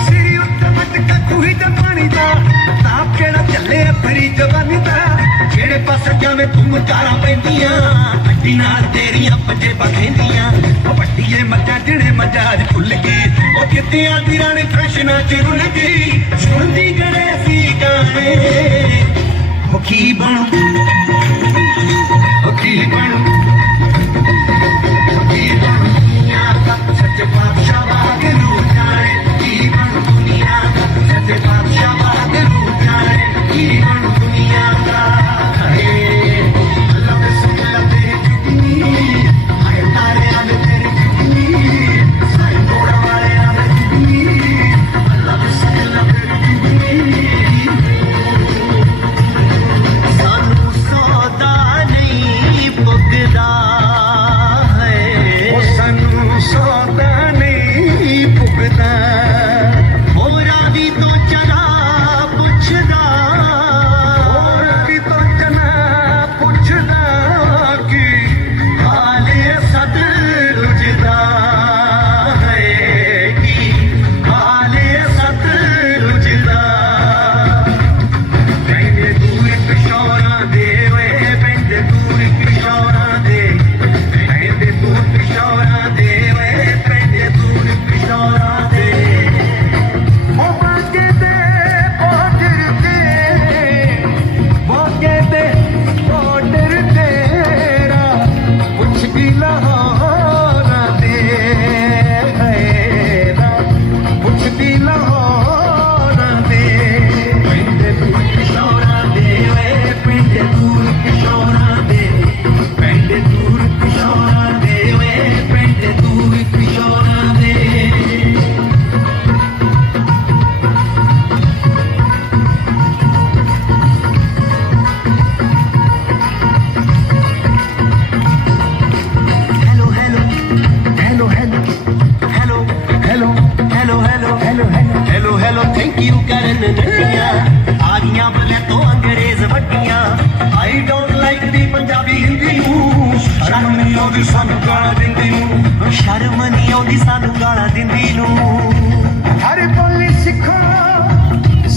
ਸਿਰੀ ਉੱਤੇ ਮਟਕਾ ਖੂਹੀ ਤੇ ਪਾਣੀ ਦਾ ਤਾਪ ਕਿਹੜਾ ਚੱਲੇ ਫਰੀ ਜਵਾਨੀ ਦਾ। ਜਿਹੜੇ ਪਾਸੇ ਜਾਵੇਂ ਤੂੰ ਮਚਾਰਾਂ ਪੈਂਦੀਆਂ, ਅੱਡੀ ਨਾਲ ਤੇਰੀਆਂ ਪੰਜੇ ਬਖੈਂਦੀਆਂ। ਉਹ ਵੱਡੀਏ ਮੱਝਾਂ ਜਿਹੜੇ ਮਜਾਜ ਭੁੱਲ ਗਈ, ਉਹ ਕਿਤੇ ਆਦੀ ਰਾਣੀ ਫੈਸ਼ਨਾਂ ਚ ਰੁੱਲ ਗਈ। ਸੁਣਦੀ ਗੜੇ ਸੀ ਗਾਣੇ ਉਹ ਕੀ ਬਣੂ ਉਹ ਕੀ ਬਣੂ ਉਹ ਕੀ ਬਣੂ ਦੁਨੀਆ ਦਾ ਸੱਚੇ ਪਾਤਸ਼ਾਹ ਵਾਹਿਗੁਰੂ ਜਾਣੇ। ਕੀ ਬਣੂ ਦੁਨੀਆ ਦਾ ਸੱਚੇ ਪਾਤਸ਼ਾਹ ਵਾਹਿਗੁਰੂ ਜਾਣੇ। ਕੀ ਬਣੂ ਦੁਨੀਆ ਦਾ ਹਾਏ ਅੱਲਾ ਬਿਸਮਿਲ੍ਲਾ ਤੇਰੀ ਜ਼ਿੰਦਗੀ ਹਾਏ ਤਾਰੇ ਆਵੇ ਤੇਰੀ ਜ਼ਿੰਦਗੀ ਸਾਰੇ ਮੋੜ ਵਾਲੇ ਆਵੇ ਜ਼ਿੰਦਗੀ। ਅੱਲਾ ਬਿਸਮਿਲ੍ਲਾ ਤੇਰੀ ਜ਼ਿੰਦਗੀ। ਸਾਨੂੰ ਸੌਦਾ ਨਹੀਂ ਪੁੱਗਦਾ ਹੈ, ਉਹ ਸਾਨੂੰ ਸੌਦਾ ਨਹੀਂ ਪੁੱਗਦਾ। ਹੋਰਾਂ ਵੀ ਤੋਂ ਚਲਾ ਪੁੱਛਦਾ, ਹੋਰ ਵੀ ਤੋਂ ਚਲਾ ਪੁੱਛਦਾ ਕਿ ਹਾਲੇ ਸਦ ਰੁਝਦਾ ਹੈ ਕਿ ਹਾਲੇ ਸਦ ਰੁਝਦਾ। ਪੈਂਦੇ ਦੂਰ ਕਿਸ਼ੋਰਾਂ ਦੇ ਵੇ ਪੈਂਦੇ ਦੂਰ ਕਿਸ਼ੋਰਾਂ ਦੇ ਪੈਂਦੇ ਦੂਰ ਕਿਸ਼ੋਰਾਂ ਦੇ ਵੇ ਪੈਂਦੇ ਦੂਰ ਕਿਸ਼ੋਰਾਂ ਦੇ। ਉਹ ਬਾਗੇ ਦੇ ਬਾਰਡਰ ਤੇ ਬਾਗੇ ਦੇ ਬਾਰਡਰ ਤੇਰਾ ਪੁੱਛਦੀ ਲਾਹੌਰਾਂ ਦੇ ਹੈਰਾ ਪੁੱਛਦੀ ਲਾਹੌਰਾਂ ਦੇ। ਪੈਂਦੇ ਦੂਰ ਕਿਸ਼ੋਰਾਂ ਦੇ ਵੇ ਪੈਂਦੇ ਦੂਰ ਕਿਸ਼ੋਰਾਂ ਦੇ ਪੈਂਦੇ ਦੂਰ ਕਿਸ਼ੋਰਾਂ ਦੇ ਵੇ ਪੈਂਦੇ ਦੂਰ ਕਿਸ਼ੋਰਾਂ ਦੇ। Hello, hello, hello, hello, hello, hello, hello, hello, hello, hello, hello, hello, thank you ਕਰਨ ਨੱਟੀਆਂ ਆ ਗਈਆਂ ਬਲੇ ਤੋਂ ਅੰਗਰੇਜ਼ ਵੱਡੀਆਂ। I don't like ਦੀ ਪੰਜਾਬੀ ਹਿੰਦੀ ਨੂੰ ਸ਼ਰਮ ਨਹੀਂ ਆਉਂਦੀ ਸਾਨੂੰ ਗਾਲਾਂ ਦਿੰਦੀ ਨੂੰ। ਸ਼ਰਮ ਨਹੀਂ ਆਉਂਦੀ ਸਾਨੂੰ ਗਾਲਾਂ ਦਿੰਦੀ ਨੂੰ। ਹਰ ਬੋਲੀ ਸਿੱਖੋ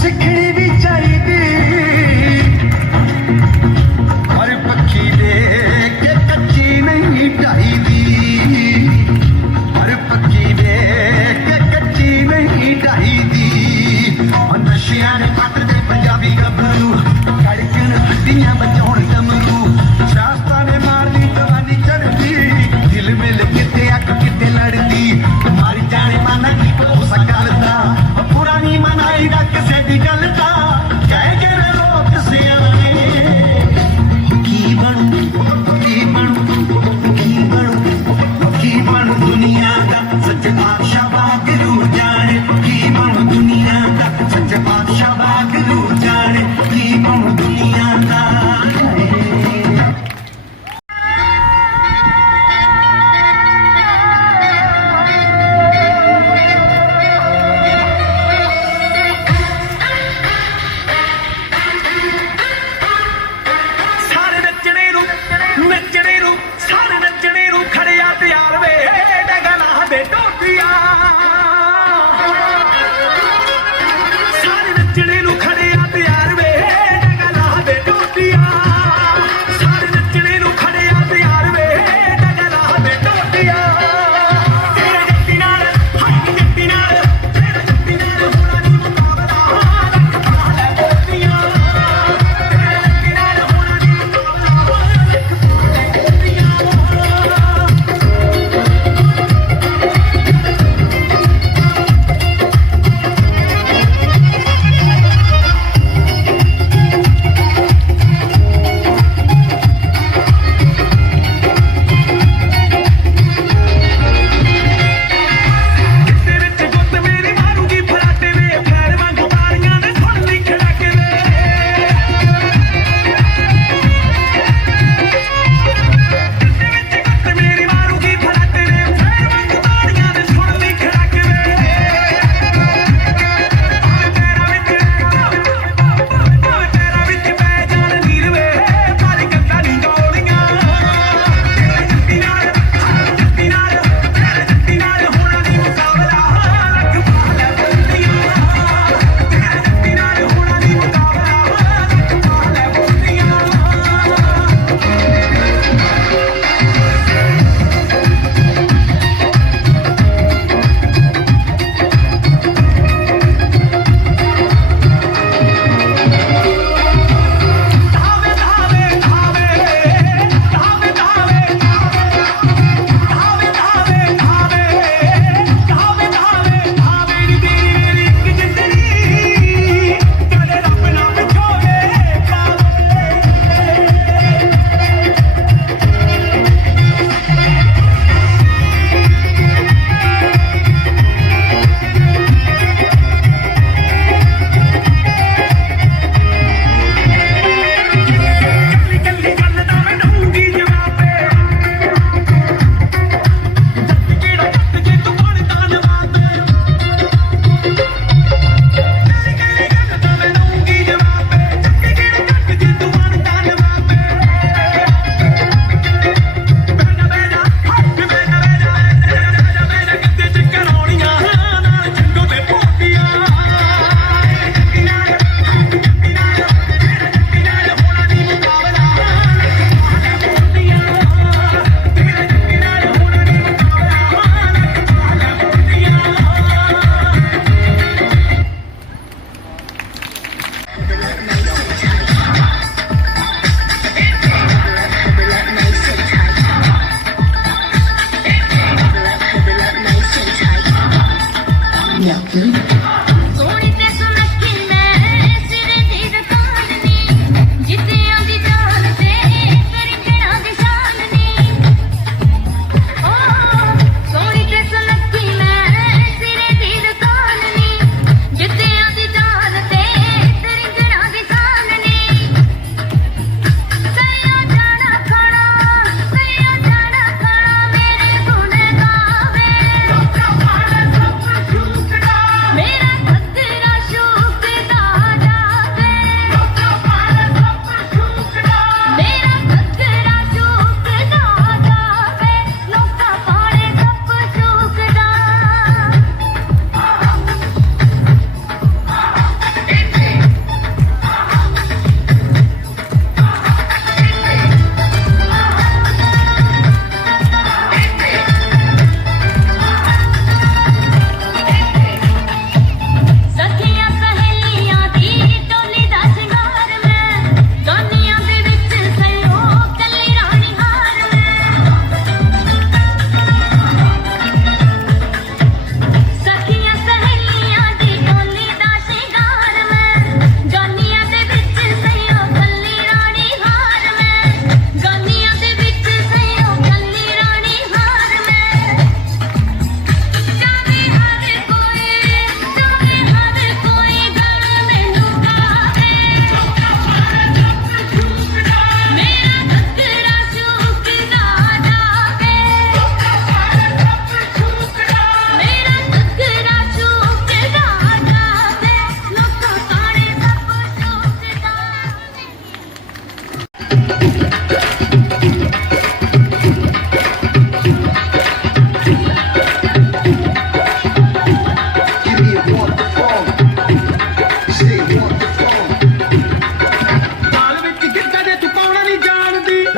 ਸਿੱਖਣੀ ਵੀ ਚਾਹੀਦੀ। ਹਰ ਪੱਖੀ ਦੇ ਕੇ ਕੱਚੀ ਨਹੀਂ ਢਾਈਦੀ। ਹਰ ਪੱਖੀ ਦੇ ਕੇ ਕੱਚੀ ਨਹੀਂ ਢਾਈਦੀ। ਨਸ਼ਿਆਂ ਦੇ ਪੱਟ ਦੇ ਪੰਜਾਬੀ ਗੱਭਰੂ ਧੜਕਣ ਹੱਡੀਆਂ ਬਚਾਉਣ ਕਮਰੂ। ਸ਼ਾਸਤਾਂ ਨੇ ਮਾਰਨੀ ਜਵਾਨੀ ਚੜ੍ਹਦੀ, ਦਿਲ ਮਿਲ ਕਿਤੇ ਅੱਖ ਕਿਤੇ ਲੜਦੀ। ਮਾਰੀ ਜਾਣੇ ਮਾਨਾ ਕੀ ਭਰੋਸਾ ਕਰਦਾ ਪੁਰਾਣੀ दे टोटिया सारे नचने नू खड़े आ तैयार वे डगा ला दे टोटिया सारे नचने नू खड़े आ तैयार वे डगा ला दे टोटिया तेरे जट्टी नाल हाय जट्टी नाल तेरे जट्टी नाल होना नी मुकाबला रख पा ले टोटिया तेरे जट्टी नाल होना नी मुकाबला रख पा ले टोटिया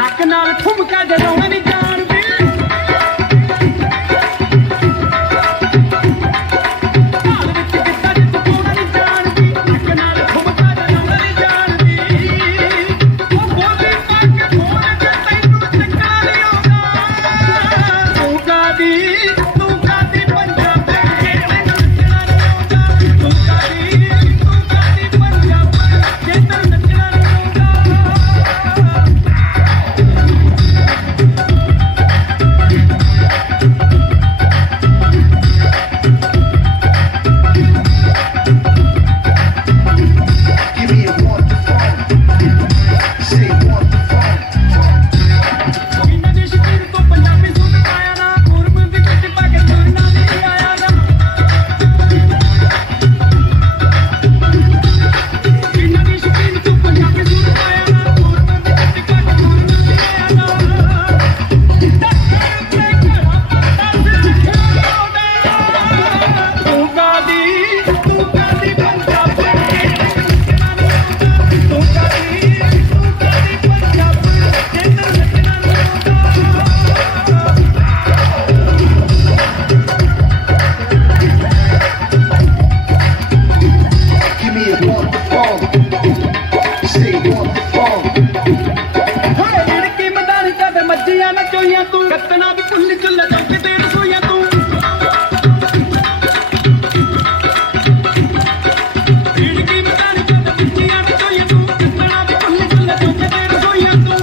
ਨੱਕ ਨਾਲ ਠੁਮਕਾ ਜਲਾਉਣਾ ਨਹੀਂ ਜਾਣਦੀ ਹਾਲ ਵਿੱਚ ਕਿੱਦਾਂ ਜਿੱਤ ਪਾਉਣਾ ਨਹੀਂ ਜਾਣਦੀ ਨੱਕ ਨਾਲ ਠੁਮਕਾ ਜਲਾਉਣਾ ਨਹੀਂ ਜਾਣਦੀ ਉਹ ਬੋਲੀ ਪਾ ਕੇ ਬੋਲ ਕੇ ਤੈਨੂੰ ਚੰਗਾ ਨਹੀਂ ਆਉਂਦਾ ਤੂੰ ਕਾਦੀ ਪੰਜਾਬ ਦੇ ਜੇ ਤੈਨੂੰ ਨੱਚਣਾ ਨਹੀਂ ਆਉਂਦਾ ਤੂੰ ਕਾਦੀ ਪੰਜਾਬ ਜੇ ਤੈਨੂੰ ਨੱਚਣਾ ਨਹੀਂ ਆਉਂਦਾ Give me a waterfall. Say waterfall. ਇਹਨਾਂ ਦੇ ਸ਼ਕੀਰ ਤੋਂ ਪੰਜਾਬੀ ਸੂਟ ਪਾਇਆ ਨਾ ਗੁਰਮ ਦੀ ਕਿੱਟ ਪਾ ਕੇ ਤੁਰਨਾ ਨਹੀਂ ਆਇਆ ਨਾ ਇਹਨਾਂ ਦੇ ਸ਼ਕੀਰ ਤੋਂ ਪੰਜਾਬੀ ਸੂਟ ਪਾਇਆ ਨਾ ਗੁਰਮ ਦੀ ਕਿੱਟ ਪਾ ਕੇ ਤੁਰਨਾ ਨਹੀਂ ਆਇਆ ਨਾ ਤੂੰ ਕਾਦੀ ਪੰਜਾਬੀ ਤੂੰ ਕਾਦੀ ਪੰਜਾਬੀ ਜੇ ਤੈਨੂੰ ਨੱਚਣਾ ਨਹੀਂ ਆਉਂਦਾ Give me a waterfall. Say waterfall. ਹੋਏ ਲੜਕੀ ਮੈਦਾਨ ਕਦ ਮੱਜੀਆਂ ਨਚੋਈਆਂ ਤੂੰ ਕੱਤਣਾ ਵੀ ਭੁੱਲ ਚੁੱਲ ਚੌਂਕੇ ਤੇ ਰਸੋਈਆਂ ਤੂੰ ਲੜਕੀ ਮੈਦਾਨ ਕਦ ਮੱਜੀਆਂ ਨਚੋਈਆਂ ਤੂੰ ਕੱਤਣਾ ਵੀ ਭੁੱਲ ਚੁੱਲ ਚੌਂਕੇ ਤੇ ਰਸੋਈਆਂ ਤੂੰ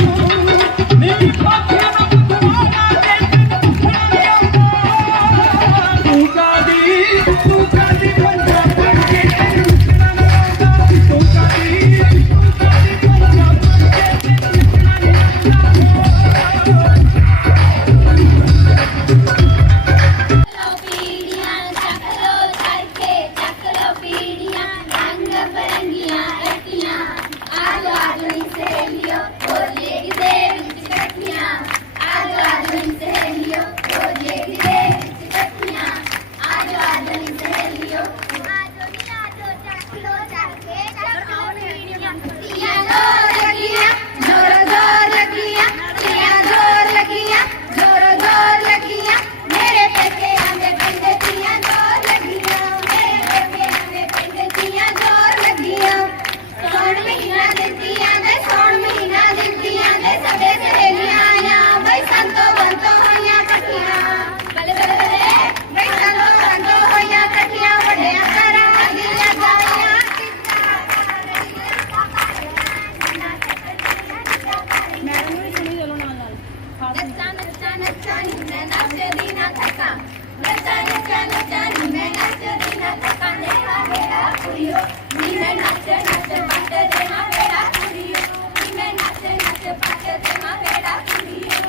ਨੀ ਪਾਥੀਆਂ ਦਾ ਬੁੱਧਵਾਨਾ ਤੇ ਤੈਨੂੰ ਪੁੱਛਣਾ ਨਹੀਂ ਆਉਂਦਾ ਤੂੰ ਕਾਦੀ ਪੰਜਾਬ ਜੇ ਤੈਨੂੰ ਨੱਚਣਾ ਨਹੀਂ ਆਉਂਦਾ ਤੂੰ ਕਾਦੀ ਪੰਜਾਬ ਜੇ ਤੈਨੂੰ ਨੱਚਣਾ ਨਹੀਂ ਆਉਂਦਾ ਲੋ ਪੀੜੀਆਂ ਚੱਕ ਲੋ ਚਰਖੇ ਚੱਕ ਲੋ ਪੀੜੀਆਂ ਰੰਗ ਬਰੰਗੀਆਂ ਅੱਟੀਆਂ ਆਜੋ ਆਜੋ ਨੀ ਸਹੇਲੀਓ ਹੋਲੀਏ ਦੇ ਵਿੱਚ ਇਕੱਠੀਆਂ ਆਜੋ ਆਜੋ ਨੀ ਸਹੇਲੀਓ ਹੋਲੀਏ ਦੇ ਵਿੱਚ ਇਕੱਠੀਆਂ ਆਜੋ ਆਜੋ ਨੀ ਸਹੇਲੀਓ ਆਜੋ ਨੀ ਆਜੋ ਚੱਕ ਲੋ ਚਰਖੇ ਚੱਕ ਲੋ ਪੀੜੀਆਂ ਤੀਆਂ ਜ਼ੋਰ ਲੱਗੀਆਂ ਜ਼ੋਰ ਜ਼ੋਰ ਲੱਗੀਆਂ ਤੀਆਂ ਜ਼ੋਰ ਲੱਗੀਆਂ ਜ਼ੋਰ ਜ਼ੋਰ ਲੱਗੀਆਂ ਮੇਰੇ ਪੇਕਿਆਂ ਦੇ ਪਿੰਡ ਤੀਆਂ ਜ਼ੋਰ ਲੱਗੀਆਂ ਮੇਰੇ ਪੇਕਿਆਂ ਦੇ ਪਿੰਡ ਤੀਆਂ ਜ਼ੋਰ ਲੱਗੀਆਂ ਸੌਣ ਮਹੀਨਾ ਦਿੱਤੀਆਂ ਦੇ ਸੌਣ ਮਹੀਨਾ ਦਿੱਤੀਆਂ ਦੇ ਸਭੇ ਸਹੇਲੀਆਂ ਆਈਆਂ ਬਈ ਸੰਤੋ ਬੰਤੋ ਹੋਈਆਂ ਇਕੱਠੀਆਂ ਬੱਲੇ ਬੱਲੇ ਬੱਲੇ ਬਈ ਸੰਤੋ ਬੰਤੋ ਹੋਈਆਂ ਇਕੱਠੀਆਂ ਵੱਡਿਆਂ ਘਰਾਂ ਦੀਆਂ ਗਾਈਆਂ ਨੱਚਾ ਨੱਚਾ ਨੱਚਾ ਨੀ ਮੈਂ ਨੱਚਦੀ ਨਾ ਥੱਕਾਂ ਨੱਚਾ ਨੱਚਾ ਨੱਚਾ ਨੀ ਮੈਂ ਨੱਚਦੀ ਨਾ ਥੱਕਾਂ ਮੇਰਾ ਮੇਰਾ ਕੁੜੀਓ ਨੀ ਮੈਂ ਨੱਚ ਨੱਚ ਪੱਟ ਦੇਣਾ ਮੇਰਾ ਕੁੜੀਓ ਨੀ ਮੈਂ ਨੱਚ ਨੱਚ ਪੱਟ ਦੇਣਾ ਮੇਰਾ ਕੁੜੀਓ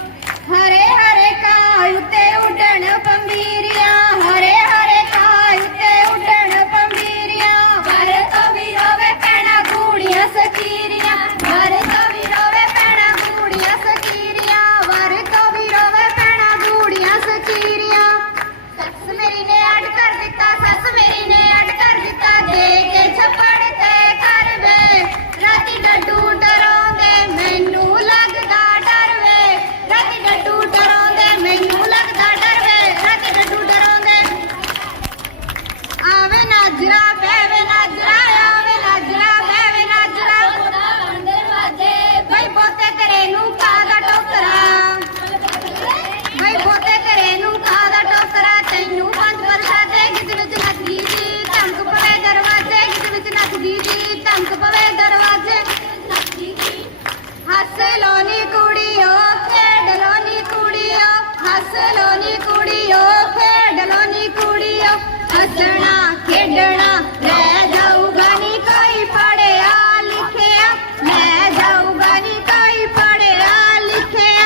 ਹਰੇ ਹਰੇ ਕਾਇ ਉਤੇ ਉੱਡਣ ਪੰਬੀਰੀਆਂ ਹਰੇ ਹਰੇ ਕਾਇ ਉਤੇ ਉੱਡਣ ਪੰਬੀਰੀਆਂ ਘਰ ਤੋਂ ਵੀ ਰੋਵੇ ਪੈਣਾ ਗੂੜੀਆਂ ਸਕੀਰੀਆਂ ਘਰ ਤੋਂ ਵੀ ਰੋਵੇ ਪੈਣਾ ਗੂੜੀਆਂ ਸਕੀਰੀਆਂ ਘਰ ਤੋਂ ਵੀ ਰੋਵੇ ਪੈਣਾ ਗੂੜੀਆਂ ਸਕੀਰੀਆਂ ਸੱਸ ਮੇਰੀ ਨੇ ਅੱਡ ਕਰ ਦਿੱਤਾ ਸੱਸ ਮੇਰੀ ਨੇ ਅੱਡ ਕਰ ਦਿੱਤਾ ਦੇ ਕੇ ਛੱਪੜ ਤੇ ਕਰ ਵੇ ਰਾਤੀ ਡੱਡੂ ਡਰਾਉਂਦੇ ਮੈਨੂੰ ਲੱਗਦਾ ਡਰ ਵੇ ਰਾਤੀ ਡੱਡੂ ਡਰਾਉਂਦੇ ਮੈਨੂੰ ਲੱਗਦਾ ਡਰ ਵੇ ਰਾਤੀ ਡੱਡੂ ਡਰਾਉਂਦੇ ਆਵੇ ਨਾਜਰਾ ਬਹਿਵੇ ਨਾਜਰਾ ਆਵੇ ਨਾਜਰਾ ਬਹਿਵੇ ਨਾਜਰਾ ਦਰਵਾਜ਼ੇ ਬਈ ਬੋਤੇ ਤੇਰੇ ਨੂੰ ਕਾਦਾ ਟੋਕਰਾ ਬਈ ਬੋਤੇ ਤੇਰੇ ਨੂੰ ਕਾਦਾ ਟੋਕਰਾ ਤੈਨੂੰ ਪੰਜ ਵਰਸ਼ਾ ਦੇ ਗਿੱਧ ਵਿੱਚ ਨੱਚਦੀ ਜੀ ਧਮਕ ਪਵੇ ਦਰਵਾਜ਼ੇ ਗਿੱਧ ਵਿੱਚ ਨੱਚਦੀ ਜੀ ਧਮਕ ਪਵੇ ਦਰਵਾਜ਼ੇ ਨੱਚਦੀ ਜੀ ਹੱਸ ਲੋ ਨੀ ਕੁੜੀਓ ਖੇਡ ਲੋ ਨੀ ਕੁੜੀਓ ਹੱਸ ਲੋ ਨੀ ਕੁੜੀਓ ਖੇਡ ਲੋ ਨੀ ਕੁੜੀਓ ਹੱਸਣਾ ਖੇਡਣਾ ਰਹਿ ਜਾਊਗਾ ਨੀ ਕੋਈ ਪੜਿਆ ਲਿਖਿਆ ਮੈਂ ਜਾਊਗਾ ਨੀ ਕੋਈ ਪੜਿਆ ਲਿਖਿਆ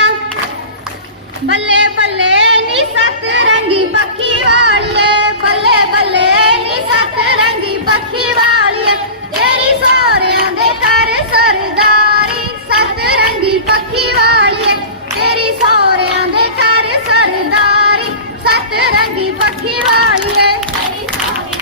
ਬੱਲੇ ਬੱਲੇ ਨੀ ਸੱਤ ਰੰਗੀ ਪੱਖੀ ਵਾਲੀਏ ਬੱਲੇ ਬੱਲੇ ਨੀ ਸੱਤ ਰੰਗੀ ਪੱਖੀ ਵਾਲੀਏ ਤੇਰੀ ਸੋਹਰਿਆਂ ਦੇ ਘਰ ਸਰਦਾਰੀ ਸੱਤ ਰੰਗੀ ਪੱਖੀ ਵਾਲੀਏ ਤੇਰੀ ਸੋਹਰਿਆਂ ਦੇ ਘਰ ਸਰਦਾਰੀ ਸੱਤ ਰੰਗੀ ਪੱਖੀ ਵਾਲੀਏ ਤੇਰੀ ਸੋਹਰਿਆਂ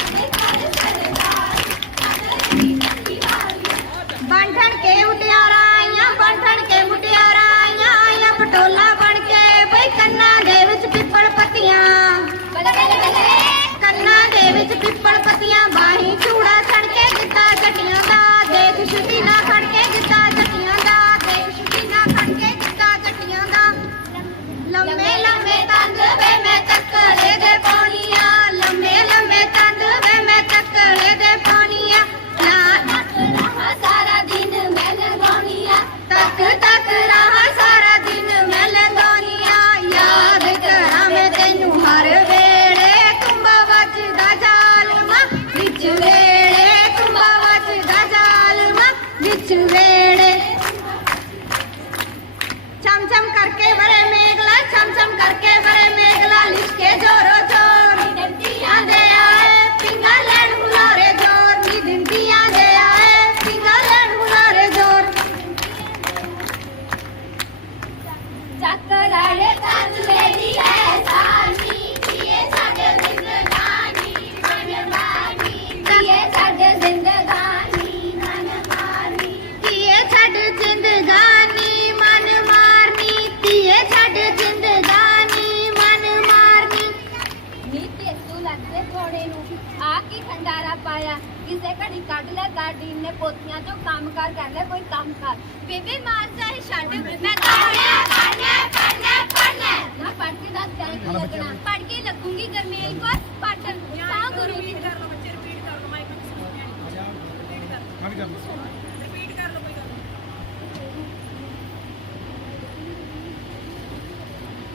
लड़े तन मेरी एहसानी जिए साडे जिंदगानी मनमानी जिए साडे जिंदगानी मनमानी जिए साडे जिंदगानी मनमारनी जिए साडे जिंदगानी मनमारनी नी तेसू लगदे थोड़े नू आ की खंडारा पाया किसे घड़ी कढ ले गाड़ी ने पोतियां चो काम कर ले कोई काम कर बेबे मार चाहे छड्ड मैं पढ़ना ना पढ़ के दस जाए की लगना पढ़ के लगूंगी गरमेल को पाटन सा गुरु की कर लो बच्चे रिपीट कर लो माइक रिपीट कर लो कोई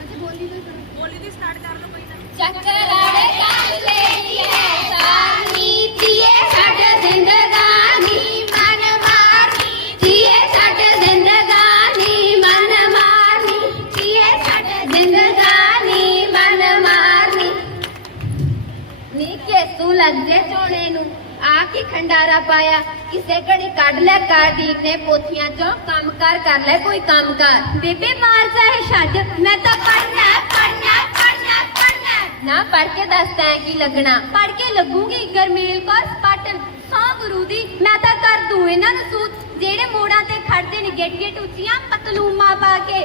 अच्छा बोली दी स्टार्ट कर लो कोई ना चक्कर आड़े कर लेनी है सानी जिए साडे जिंदगानी मन मारनी जिए साडे जिंदगानी मन मारनी जिए साडे जिंदगानी मन मारनी नी केसू लग जे सोने नू आ की खंडारा पाया किसे घड़ी कढ ले काटी ने पोथियां चो काम कर ले कोई काम कर बेबे मार चाहे छड्ड मैं तो पढ़ना ना पढ़ के दसता है की लगना पढ़ के लगूंगी गरमेल को पाटन सौ गुरु दी मैं तो कर दूं इन्हां नूं सूत जेड़े मोड़ां ते खड़दे ने गेट गेट उच्चियां पतलूमा पा के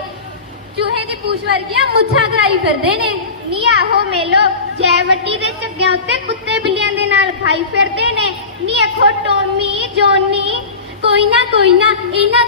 चूहे दी पूछ वर्गियां मुੱਛਾਂ कराई फिरदे ने नी आहो मेलो जै वड्डी दे झग्गियां उत्ते कुत्ते बिल्लियां दे नाल खाई फिरदे ने नी अखो टोमी जोनी कोई ना इन्हां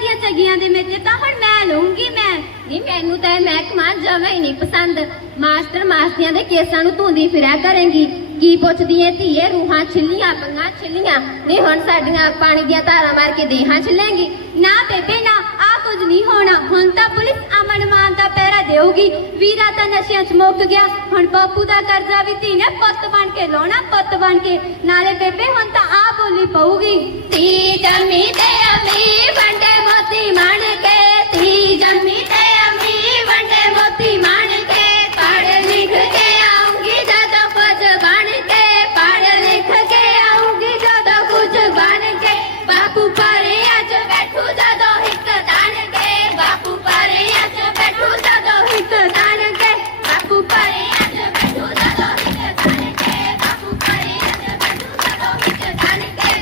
दियां झग्गियां दे मेजे तां हुण मैं लऊंगी मैं नी मैनू तां महकमा जमा ही नहीं पसंद मास्टर मास्तियां दे केसां नूं धोंदी फिरया करेंगी की पुछदी है धीए रूहां छिल्लियां पंगा छिल्लियां नी हुण साडियां पानी दियां धारां मार के देहां छिल्लेंगी ना बेबे ना आ कुछ नहीं होना हुण तां पुलिस अमन मान दा पहरा देऊगी वीरा तां नशियां च मुक गया हुण बापू दा कर्जा भी धी ने पुੱਤ बन के लाउणा पुੱਤ बन के नाले बेबे हुण तां आ बोली पऊगी धी जम्मी ते अम्मी वंडे मोती मान के धी जम्मी ते अम्मी वंडे मोती मान के पढ़ लिख के आऊंगी जदों कुछ बन के पढ़ लिख के आऊंगी जदों कुछ बन के बापू परे अज बैठू जदों हिक तान के बापू परे अज बैठू जदों हिक तान के बापू परे अज बैठू जदों हिक तान के बापू परे अज बैठू जदों हिक तान के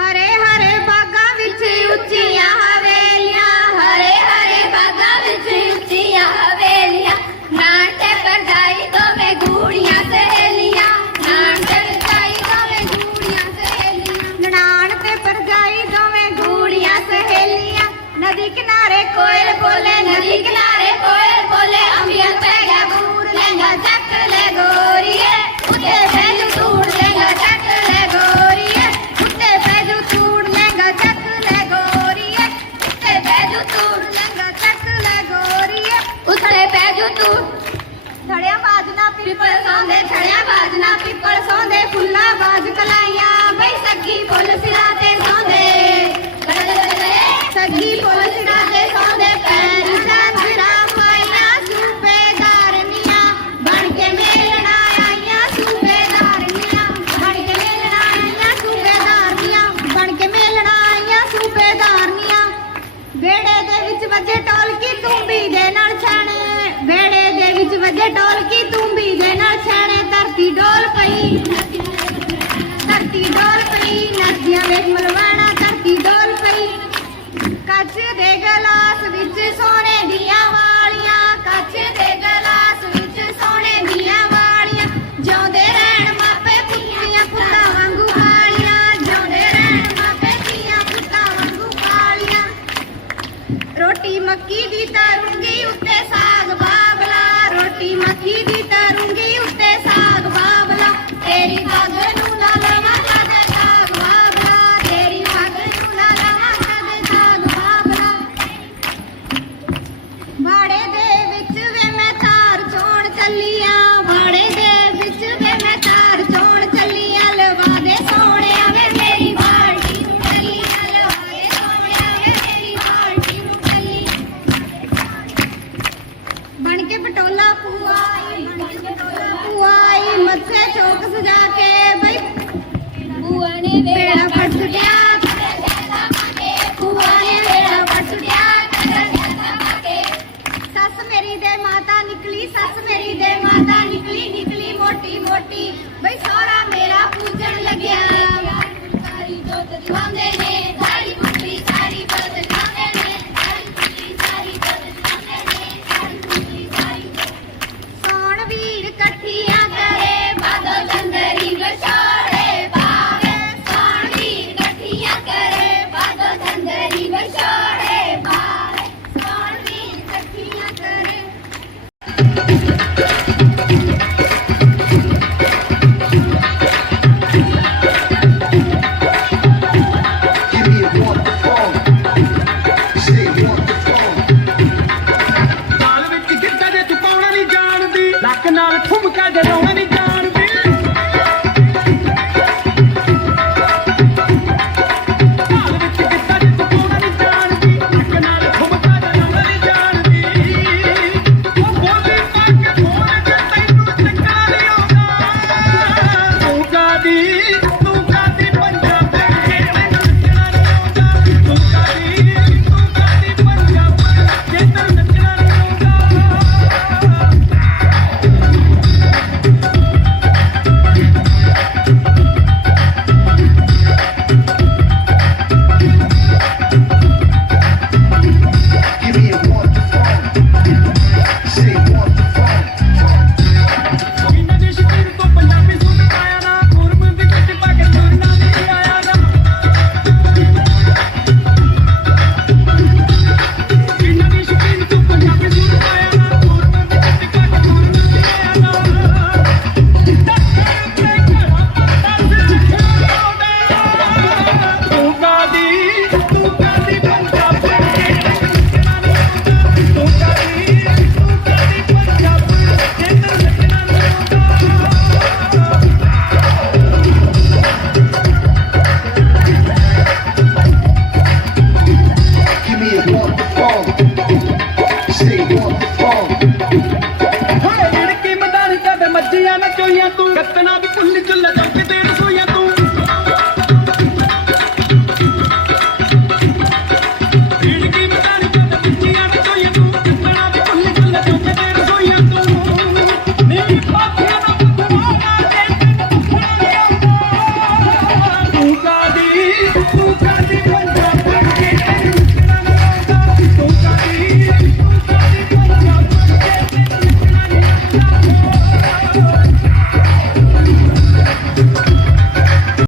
हरे हरे बागां विच उच्चियां हवेलियां हरे हरे बागां विच उच्चियां हवेलियां नान ते परजाई दोवें गूड़ियां सहेलियां नान ते परजाई दोवें गूड़ियां सहेलियां नान ते परजाई दोवें गूड़ियां सहेलियां नदी किनारे कोयल बोले नदी किनारे कोयल बोले अम्बिया पे गया बूर लहंगा चक ले गोरिए उते बैजू तूड़ लहंगा चक ले गोरिए उते बैजू तूड़ लहंगा चक ले गोरिए उते बैजू तूड़ लहंगा चक ले गोरिए उते बैजू तूड़ छड़िया बाजना पिपल सौंदे छड़िया बाजना पिपल सौंदे फुल्ला बाज कलाइयां बई सगी फुल सिरा ते सौंदे सगी फुल सिरा ते सौंदे पैर संजरा माइयां सूबेदारनियां बन के मेलना आईयां सूबेदारनियां बन के मेलना आईयां सूबेदारनियां बन के मेलना आईयां सूबेदारनियां बेड़े दे विच वजे ढोलकी तूंबी दे नाल छाणे बेड़े दे विच वजे ढोलकी तूंबी दे नाल छाणे धरती डोल पई नदियां वेख मलवाना धरती डोल पई ਕੱਚ ਦੇ ਗਲਾਸ ਵਿੱਚ ਸੋਨੇ ਦੀਆਂ ਵਾਲੀਆਂ ਕੱਚ ਦੇ ਗਲਾਸ ਵਿੱਚ ਸੋਨੇ ਦੀਆਂ ਵਾਲੀਆਂ ਜਿਉਂਦੇ ਰਹਿਣ ਮਾਪੇ ਪੁੱਤੀਆਂ ਪੁੱਤਾਂ ਵਾਂਗੂ ਵਾਲੀਆਂ ਜਿਉਂਦੇ ਰਹਿਣ ਮਾਪੇ ਧੀਆਂ ਪੁੱਤਾਂ ਵਾਂਗੂ ਵਾਲੀਆਂ ਰੋਟੀ ਮੱਕੀ ਦੀ ਤਰੂੰਗੀ ਉੱਤੇ ਸਾਗ ਬਾਬਲਾ ਰੋਟੀ ਮੱਕੀ ਦੀ ਤਰੂੰਗੀ ਉੱਤੇ ਸਾਗ ਬਾਬਲਾ ਤੇਰੀ ਪੱਗ ਨੂੰ ਲਾ ਲਵਾਂ ਕਦੇ ਸਾਗ ਬਾਬਲਾ ਤੇਰੀ ਪੱਗ ਨੂੰ ਲਾ ਲਵਾਂ ਕਦੇ ਸਾਗ ਬਾਬਲਾ ਬਾੜੇ ਦੇ ਵਿੱਚ ਵੇ ਮੈਂ ਤਾਰ ਚੋਣ ਚੱਲੀਆਂ ਬਾੜੇ ਦੇ ਵਿੱਚ ਵੇ ਮੈਂ ਤਾਰ ਚੋਣ ਚੱਲੀਆਂ ਲਵਾ ਦੇ ਸੋਹਣਿਆ ਵੇ ਮੇਰੀ ਬਾਲਟੀ ਨੂੰ ਚੱਲੀ ਲਵਾ ਦੇ ਸੋਹਣਿਆ ਵੇ ਮੇਰੀ ਬਾਲਟੀ ਨੂੰ ਚੱਲੀ ਬਣ ਕੇ ਪਟੋਲਾ ਭੂਆ ਆਈ ਮੱਥੇ ਚੌਕ ਸਜਾ ਕੇ ਬਈ ਭੂਆ ਨੇ ਵੇੜਾ ਫੜ ਸੁਟਿਆ ਭੂਆ ਨੇ ਵੇੜਾ ਫੜ ਸੁਟਿਆ ਸੱਸ ਤੂੰ